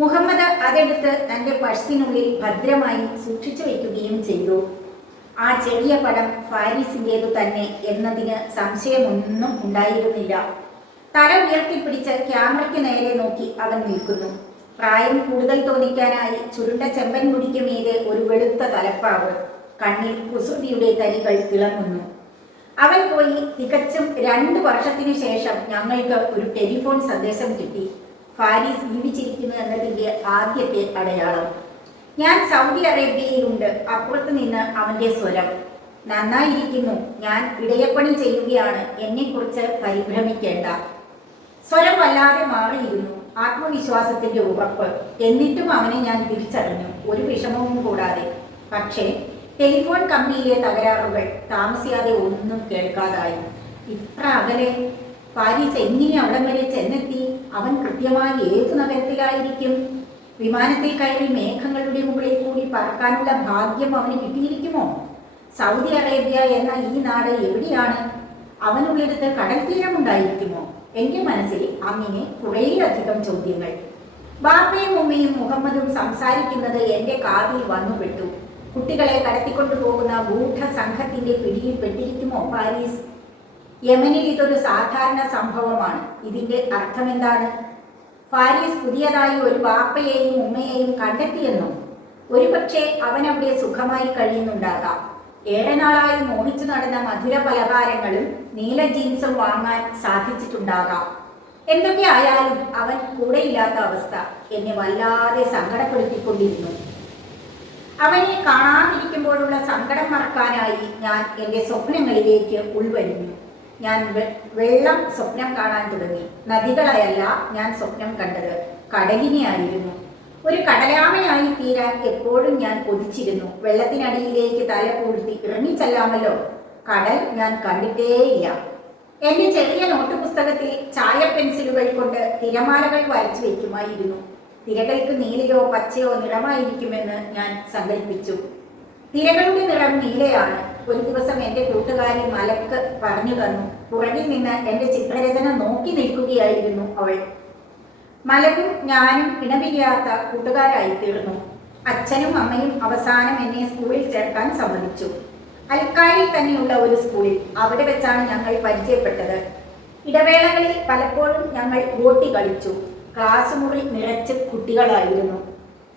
മുഹമ്മദ് അതെടുത്ത് തൻ്റെ പഴ്സിനുള്ളിൽ ഭദ്രമായി സൂക്ഷിച്ചു വയ്ക്കുകയും ചെയ്തു. ആ ചെറിയ പടം ഫാരീസിൻ്റേതു തന്നെ എന്നതിന് സംശയമൊന്നും ഉണ്ടായിരുന്നില്ല. തല ഉയർത്തിപ്പിടിച്ച് ക്യാമറയ്ക്ക് നേരെ നോക്കി അവൻ നിൽക്കുന്നു. പ്രായം കൂടുതൽ തോന്നിക്കാനായി ചുരുണ്ട ചെമ്പൻ മുടിക്ക് മീതെ ഒരു വെളുത്ത തലപ്പാവ്. കണ്ണിൽ കുസൃതിയുടെ തരികൾ തിളങ്ങുന്നു. അവൻ പോയി തികച്ചും 2 വർഷത്തിനു ശേഷം ഞങ്ങൾക്ക് ഒരു ടെലിഫോൺ സന്ദേശം കിട്ടി. ഫാരീസ് ജീവിച്ചിരിക്കുന്നു എന്നതിൻ്റെ ആദ്യത്തെ അടയാളം. ഞാൻ സൗദി അറേബ്യയിലുണ്ട്. അപ്പുറത്ത് നിന്ന് അവൻ്റെ സ്വരം. നന്നായിരിക്കുന്നു, ഞാൻ ഇടയപ്പണി ചെയ്യുകയാണ്, എന്നെക്കുറിച്ച് പരിഭ്രമിക്കേണ്ട. സ്വരം വല്ലാതെ മാറിയിരുന്നു. ആത്മവിശ്വാസത്തിന്റെ ഉറപ്പ്. എന്നിട്ടും അവനെ ഞാൻ തിരിച്ചറിഞ്ഞു, ഒരു വിഷമവും കൂടാതെ. പക്ഷേ ടെലിഫോൺ കമ്പിയിലെ തകരാറുകൾ താമസിയാതെ ഒന്നും കേൾക്കാതായി. ഇത്ര അകലെ ഫാരീസ് എങ്ങനെ അവിടം വരെ ചെന്നെത്തി? അവൻ കൃത്യമായി ഏതു നഗരത്തിലായിരിക്കും? വിമാനത്തിൽ കയറി മേഘങ്ങളുടെ മുകളിൽ കൂടി പറക്കാനുള്ള ഭാഗ്യം അവന് കിട്ടിയിരിക്കുമോ? സൗദി അറേബ്യ എന്ന ഈ നാട് എവിടെയാണ്? അവനുള്ളിടത്ത് കടൽ തീരമുണ്ടായിരിക്കുമോ? എൻ്റെ മനസ്സിൽ അങ്ങനെ കുറേയധികം ചോദ്യങ്ങൾ. ബാപ്പയും ഉമ്മയും മുഹമ്മദും സംസാരിക്കുന്നത് എൻ്റെ കാതിൽ വന്നുപെട്ടു. കുട്ടികളെ കടത്തിക്കൊണ്ടുപോകുന്ന ഗൂഢസംഘത്തിന്റെ പിടിയിൽ പെട്ടിരിക്കുമോ ഫാരീസ്? യമനിൽ ഇതൊരു സാധാരണ സംഭവമാണ്. ഇതിന്റെ അർത്ഥമെന്താണ്? ഫാരീസ് പുതിയതായി ഒരു ബാപ്പയെയും ഉമ്മയെയും കണ്ടെത്തിയെന്നോ? ഒരുപക്ഷെ അവനവിടെ സുഖമായി കഴിയുന്നുണ്ടാകാം. ഏറെ നാളായി മോഹിച്ചു നടന്ന മധുര പലഹാരങ്ങളും നീല ജീൻസും വാങ്ങാൻ സാധിച്ചിട്ടുണ്ടാകാം. എന്തൊക്കെ ആയാലും അവൻ കൂടെയില്ലാത്ത അവസ്ഥ എന്നെ വല്ലാതെ സങ്കടപ്പെടുത്തിക്കൊണ്ടിരുന്നു. അവനെ കാണാതിരിക്കുമ്പോഴുള്ള സങ്കടം മറക്കാനായി ഞാൻ എൻ്റെ സ്വപ്നങ്ങളിലേക്ക് ഉൾവലിഞ്ഞു. ഞാൻ വെള്ളം സ്വപ്നം കാണാൻ തുടങ്ങി. നദികളെയല്ല ഞാൻ സ്വപ്നം കണ്ടത്, കടലിനെയായിരുന്നു. ഒരു കടലാമയായി തീരാൻ എപ്പോഴും ഞാൻ കൊതിച്ചിരുന്നു. വെള്ളത്തിനടിയിലേക്ക് തല പൂഴ്ത്തി ഇറങ്ങിച്ചെല്ലാമല്ലോ. കടൽ ഞാൻ കണ്ടിട്ടേയില്ല. എൻ്റെ ചെറിയ നോട്ട് പുസ്തകത്തിൽ ചായ പെൻസിലുകൾ കൊണ്ട് തിരമാലകൾ വരച്ചു വയ്ക്കുമായിരുന്നു. തിരകൾക്ക് നീലയോ പച്ചയോ നിറമായിരിക്കുമെന്ന് ഞാൻ സങ്കല്പിച്ചു. തിരകളുടെ നിറം നീലയാണ്. ഒരു ദിവസം എൻ്റെ കൂട്ടുകാരി മലക്ക് പറഞ്ഞു തന്നു. പുറകിൽ നിന്ന് എൻ്റെ ചിത്രരചന നോക്കി നിൽക്കുകയായിരുന്നു അവൾ. മലക്കും ഞാനും ഇണപിരിയാത്ത കൂട്ടുകാരായി തീർന്നു. അച്ഛനും അമ്മയും അവസാനം എന്നെ സ്കൂളിൽ ചേർക്കാൻ സമ്മതിച്ചു. അൽക്കായിൽ തന്നെയുള്ള ഒരു സ്കൂളിൽ. അവിടെ വെച്ചാണ് ഞങ്ങൾ പരിചയപ്പെട്ടത്. ഇടവേളകളിൽ പലപ്പോഴും ഞങ്ങൾ ഗോട്ടി കളിച്ചു. ക്ലാസ് മുറി നിറച്ച് കുട്ടികളായിരുന്നു.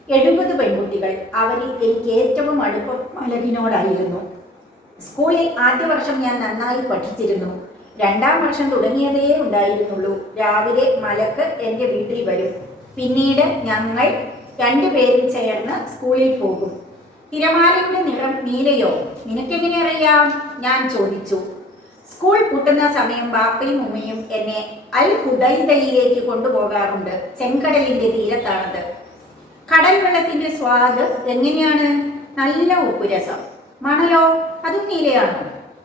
70 പെൺകുട്ടികൾ. അവരിൽ എനിക്ക് ഏറ്റവും അടുപ്പം മലകിനോടായിരുന്നു. സ്കൂളിൽ ആദ്യ വർഷം ഞാൻ നന്നായി പഠിച്ചിരുന്നു. 2ാം വർഷം തുടങ്ങിയതേ ഉണ്ടായിരുന്നുള്ളൂ. രാവിലെ മലക്ക് എൻ്റെ വീട്ടിൽ വരും. പിന്നീട് ഞങ്ങൾ രണ്ടുപേരും ചേർന്ന് സ്കൂളിൽ പോകും. തിരമാലയുടെ നിറം നീലയോ? നിനക്കെങ്ങനെ അറിയാം? ഞാൻ ചോദിച്ചു. സ്കൂൾ പൂട്ടുന്ന സമയം ബാപ്പയും ഉമ്മയും എന്നെ അൽ ഹുദൈദയിലേക്ക് കൊണ്ടുപോകാറുണ്ട്. ചെങ്കടലിന്റെ തീരത്താണത്. കടൽ വെള്ളത്തിന്റെ സ്വാദ് എങ്ങനെയാണ്? നല്ല ഉപ്പുരസം. മണലോ? അതും നീലയാണോ?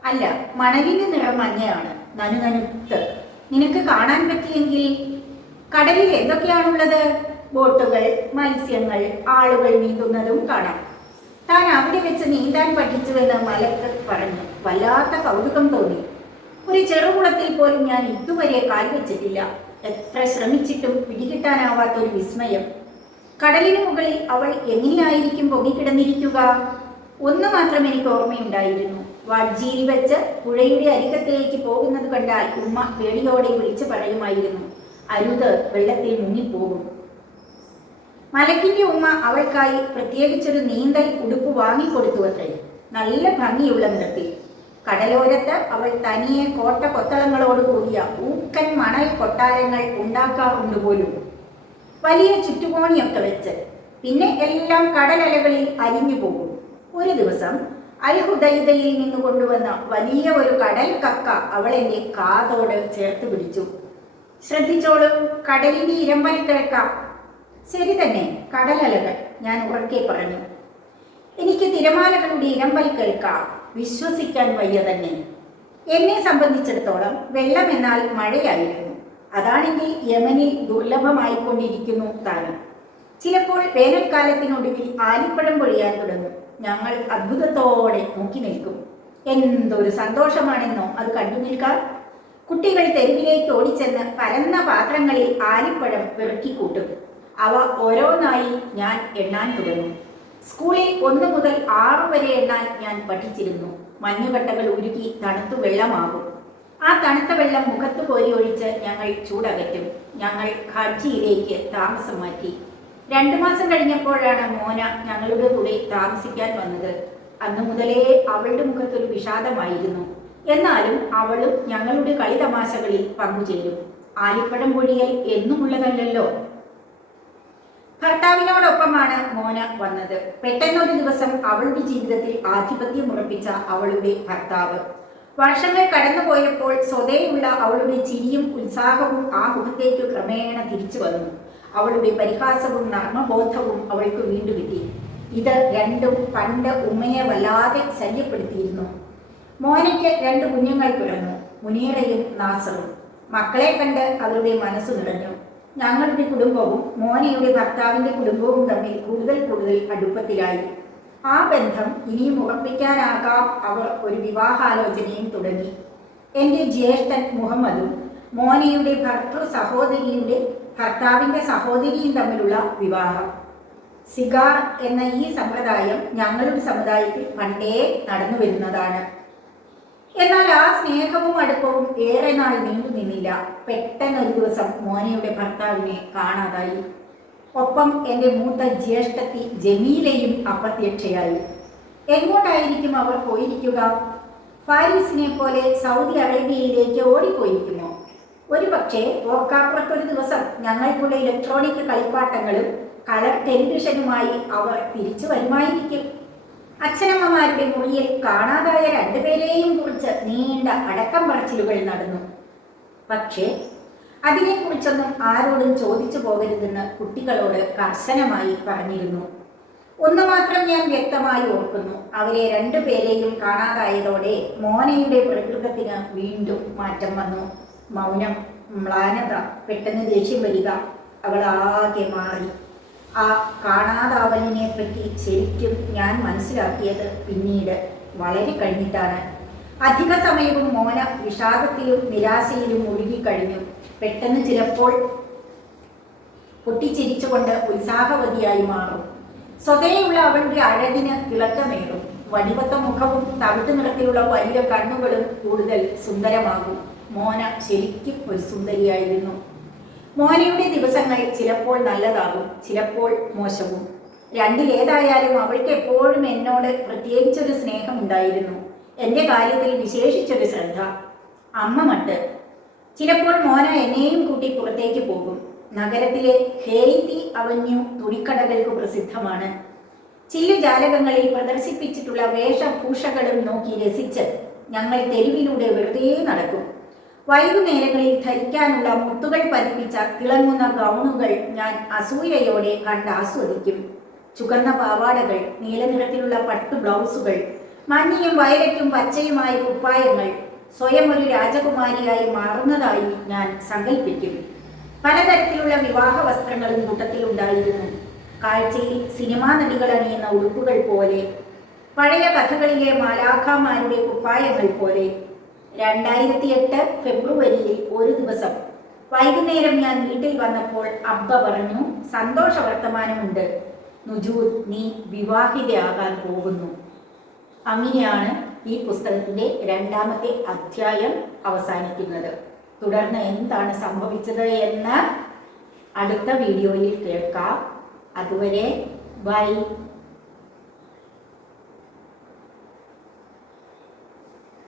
അല്ല, മണലിന്റെ നിറം മഞ്ഞയാണ്, നനുനനുത്ത്. നിനക്ക് കാണാൻ പറ്റിയെങ്കിൽ. കടലിൽ എന്തൊക്കെയാണുള്ളത്? ബോട്ടുകൾ, മത്സ്യങ്ങൾ, ആളുകൾ നീന്തുന്നതും കാണാം. താൻ അവിടെ വെച്ച് നീന്താൻ പഠിച്ചുവെന്ന് മലക്ക് പറഞ്ഞു. വല്ലാത്ത കൗതുകം തോന്നി. ഒരു ചെറുകുളത്തിൽ പോലും ഞാൻ ഇതുവരെ കാൽ വെച്ചിട്ടില്ല. എത്ര ശ്രമിച്ചിട്ടും പിടികിട്ടാനാവാത്തൊരു വിസ്മയം. കടലിന് മുകളിൽ അവൾ എങ്ങനെയായിരിക്കും പൊങ്ങിക്കിടന്നിരിക്കുക? ഒന്ന് മാത്രം എനിക്ക് ഓർമ്മയുണ്ടായിരുന്നു. വഡ്ജിയിൽ വെച്ച് പുഴയുടെ അരികത്തേക്ക് പോകുന്നത് കണ്ടാൽ ഉമ്മ പേടിയോടെ വിളിച്ചു പറയുമായിരുന്നു, അരുത്, വെള്ളത്തിൽ മുങ്ങിപ്പോകും. മലക്കിന്റെ ഉമ്മ അവൾക്കായി പ്രത്യേകിച്ചൊരു നീന്തൽ ഉടുപ്പ് വാങ്ങിക്കൊടുത്തു അത്രേ. നല്ല ഭംഗിയുള്ള നിറത്തിൽ. കടലോരത്ത് അവൾ തനിയെ കോട്ട കൊത്തളങ്ങളോട് കൂടിയ ഊക്കൻ മണൽ കൊട്ടാരങ്ങൾ ഉണ്ടാക്കാറുണ്ട് പോലും, വലിയ ചുറ്റുകോണിയൊക്കെ വെച്ച്. പിന്നെ എല്ലാം കടലലകളിൽ അലിഞ്ഞു പോകും. ഒരു ദിവസം അൽ ഹുദൈദയിൽ നിന്ന് കൊണ്ടുവന്ന വലിയ ഒരു കടൽ കക്ക അവൾ എൻ്റെ കാതോട് ചേർത്ത് പിടിച്ചു. ശ്രദ്ധിച്ചോളൂ, കടലിന്റെ ഇരമ്പൽ കേൾക്കാം. ശരി തന്നെ, കടലലകൾ, ഞാൻ ഉറക്കെ പറഞ്ഞു. എനിക്ക് തിരമാലകളുടെ ഇരമ്പൽ കേൾക്കാം. വിശ്വസിക്കാൻ വയ്യ തന്നെ. എന്നെ സംബന്ധിച്ചിടത്തോളം വെള്ളം എന്നാൽ മഴയായിരുന്നു. അതാണെങ്കിൽ യമനിൽ ദുർലഭമായിക്കൊണ്ടിരിക്കുന്നു താനും. ചിലപ്പോൾ വേനൽക്കാലത്തിനൊടുവിൽ ആലിപ്പഴം പൊഴിയാൻ തുടങ്ങും. ഞങ്ങൾ അത്ഭുതത്തോടെ നോക്കി നിൽക്കും. എന്തൊരു സന്തോഷമാണെന്നോ അത് കണ്ടു നിൽക്കാൻ. കുട്ടികൾ തെരുവിലേക്ക് ഓടിച്ചെന്ന് പരന്ന പാത്രങ്ങളിൽ ആലിപ്പഴം പെറുക്കിക്കൂട്ടും. അവ ഓരോന്നായി ഞാൻ എണ്ണാൻ തുടങ്ങും. സ്കൂളിൽ 1 മുതൽ 6 വരെ എണ്ണാൻ ഞാൻ പഠിച്ചിരുന്നു. മഞ്ഞുകട്ടകൾ ഉരുകി തണുത്തു വെള്ളമാകും. ആ തണുത്ത വെള്ളം മുഖത്ത് കോരി ഒഴിച്ച് ഞങ്ങൾ ചൂടകറ്റും. ഞങ്ങൾ ഖാജിയിലേക്ക് താമസം മാറ്റി. 2 മാസം കഴിഞ്ഞപ്പോഴാണ് മോന ഞങ്ങളുടെ കൂടെ താമസിക്കാൻ വന്നത്. അന്നു മുതലേ അവളുടെ മുഖത്തൊരു വിഷാദമായിരുന്നു. എന്നാലും അവളും ഞങ്ങളുടെ കളിതമാശകളിൽ പങ്കുചേരും. ആലിപ്പഴം പൊഴിയൽ എന്നുമുള്ളതല്ലല്ലോ. ഭർത്താവിനോടൊപ്പമാണ് മോന വന്നത്. പെട്ടെന്നൊരു ദിവസം അവളുടെ ജീവിതത്തിൽ ആധിപത്യം ഉറപ്പിച്ച അവളുടെ ഭർത്താവ്. വർഷങ്ങൾ കടന്നുപോയപ്പോൾ സ്വതേയുള്ള അവളുടെ ചിരിയും ഉത്സാഹവും ആ മുഖത്തേക്ക് ക്രമേണ തിരിച്ചു വന്നു. അവളുടെ പരിഹാസവും നർമ്മബോധവും അവൾക്ക് വീണ്ടും കിട്ടി. ഇത് രണ്ടും പണ്ട് ഉമ്മയെ വല്ലാതെ ശല്യപ്പെടുത്തിയിരുന്നു. മോനയ്ക്ക് 2 കുഞ്ഞുങ്ങൾ പിറന്നു, മുനീറയും നാസറും. മക്കളെ കണ്ട് അവരുടെ മനസ്സ് നിറഞ്ഞു. ഞങ്ങളുടെ കുടുംബവും മോനയുടെ ഭർത്താവിൻ്റെ കുടുംബവും തമ്മിൽ കൂടുതൽ അടുപ്പത്തിലായി. ആ ബന്ധം ഇനിയും ഉറപ്പിക്കാനാകാം അവർ ഒരു വിവാഹാലോചനയും തുടങ്ങി. എൻ്റെ ജ്യേഷ്ഠൻ മുഹമ്മദും മോനയുടെ ഭർത്തൃ സഹോദരിയുടെ ഭർത്താവിൻ്റെ സഹോദരിയും തമ്മിലുള്ള വിവാഹം. സിഗാർ എന്ന ഈ സമ്പ്രദായം ഞങ്ങളുടെ സമുദായത്തിൽ പണ്ടേ നടന്നു വരുന്നതാണ്. എന്നാൽ ആ സ്നേഹവും അടുപ്പവും ഏറെ നാൾ നീണ്ടു നിന്നില്ല. പെട്ടെന്നൊരു ദിവസം മോനയുടെ ഭർത്താവിനെ കാണാതായി. ഒപ്പം എൻ്റെ മൂത്ത ജ്യേഷ്ഠത്തി ജമീലയും അപ്രത്യക്ഷയായി. എങ്ങോട്ടായിരിക്കും അവർ പോയിരിക്കുക? ഫാരിസിനെ പോലെ സൗദി അറേബ്യയിലേക്ക് ഓടിപ്പോയിരിക്കുമോ? ഒരു പക്ഷേ ഓർക്കാപ്പുറത്തൊരു ദിവസം ഞങ്ങൾക്കുള്ള ഇലക്ട്രോണിക് കളിപ്പാട്ടങ്ങളും കളർ ടെലിവിഷനുമായി അവർ തിരിച്ചു വരുമായിരിക്കും. അച്ഛനമ്മമാരുടെ മുറിയിൽ കാണാതായ 2 പേരെയും കുറിച്ച് നീണ്ട അടക്കം പറച്ചിലുകൾ നടന്നു. പക്ഷേ അതിനെക്കുറിച്ചൊന്നും ആരോടും ചോദിച്ചു പോകരുതെന്ന് കുട്ടികളോട് കർശനമായി പറഞ്ഞിരുന്നു. ഒന്ന് മാത്രം ഞാൻ വ്യക്തമായി ഓർക്കുന്നു. അവരെ 2 പേരെയും കാണാതായതോടെ മോനയുടെ പ്രകൃതത്തിന് വീണ്ടും മാറ്റം വന്നു. മൗനം, മ്ലാനത, പെട്ടെന്ന് ദേഷ്യം വരിക. അവൾ ആകെ മാറി. ആ കാണാതാവലിനെ പറ്റി ശരിക്കും ഞാൻ മനസ്സിലാക്കിയത് പിന്നീട്, വളരെ കഴിഞ്ഞിട്ടാണ്. അധിക സമയവും മോന വിഷാദത്തിലും നിരാശയിലും ഒഴുകിക്കഴിഞ്ഞു. പെട്ടെന്ന് ചിലപ്പോൾ പൊട്ടിച്ചിരിച്ചുകൊണ്ട് ഉത്സാഹവതിയായി മാറും. സ്വതേയുള്ള അവളുടെ അഴകിന് തിളക്കമേറും. വടിവത്ത മുഖവും തവിട്ട് നിറത്തിലുള്ള വലിയ കണ്ണുകളും കൂടുതൽ സുന്ദരമാകും. മോന ശരിക്കും ഒരു സുന്ദരിയായിരുന്നു. മോനയുടെ ദിവസങ്ങൾ ചിലപ്പോൾ നല്ലതാകും, ചിലപ്പോൾ മോശവും. രണ്ടിലേതായാലും അവൾക്ക് എപ്പോഴും എന്നോട് പ്രത്യേകിച്ചൊരു സ്നേഹമുണ്ടായിരുന്നു. എൻ്റെ കാര്യത്തിൽ വിശേഷിച്ചൊരു ശ്രദ്ധ. അമ്മ മട്ട്. ചിലപ്പോൾ മോന എന്നെയും കൂട്ടി പുറത്തേക്ക് പോകും. നഗരത്തിലെ ഹെയ്തി അവന്യൂ തുണിക്കടകൾക്ക് പ്രസിദ്ധമാണ്. ചില്ലുജാലകങ്ങളിൽ പ്രദർശിപ്പിച്ചിട്ടുള്ള വേഷഭൂഷകളും നോക്കി രസിച്ച് ഞങ്ങൾ തെരുവിലൂടെ വെറുതെ നടക്കും. വൈകുന്നേരങ്ങളിൽ ധരിക്കാനുള്ള മുത്തുകൾ പതിപ്പിച്ച തിളങ്ങുന്ന ഗൗണുകൾ ഞാൻ അസൂയയോടെ കണ്ടാസ്വദിക്കും. ചുവന്ന പാവാടകൾ, നീലനിറത്തിലുള്ള പട്ടു ബ്ലൗസുകൾ, മഞ്ഞയും വയലറ്റും പച്ചയുമായ കുപ്പായങ്ങൾ സ്വയം ഒരു രാജകുമാരിയായി മാറുന്നതായി ഞാൻ സങ്കല്പിക്കും. പലതരത്തിലുള്ള വിവാഹ വസ്ത്രങ്ങളും കൂട്ടത്തിലുണ്ടായിരുന്നു. കാഴ്ചയിൽ സിനിമാ നടികൾ അണിയുന്ന ഉടുപ്പുകൾ പോലെ, പഴയ കഥകളിലെ മാലാഖമാരുടെ കുപ്പായങ്ങൾ പോലെ. 2008 ഫെബ്രുവരിയിൽ ഒരു ദിവസം വൈകുന്നേരം ഞാൻ വീട്ടിൽ വന്നപ്പോൾ അബ്ബ പറഞ്ഞു, സന്തോഷ വർത്തമാനമുണ്ട്, നുജൂദ്, നീ വിവാഹിതയാകാൻ പോകുന്നു. അങ്ങനെയാണ് ഈ പുസ്തകത്തിൻ്റെ 2ാമത്തെ അധ്യായം അവസാനിക്കുന്നത്. തുടർന്ന് എന്താണ് സംഭവിച്ചത് എന്ന് അടുത്ത വീഡിയോയിൽ കേൾക്കാം. അതുവരെ ബൈ.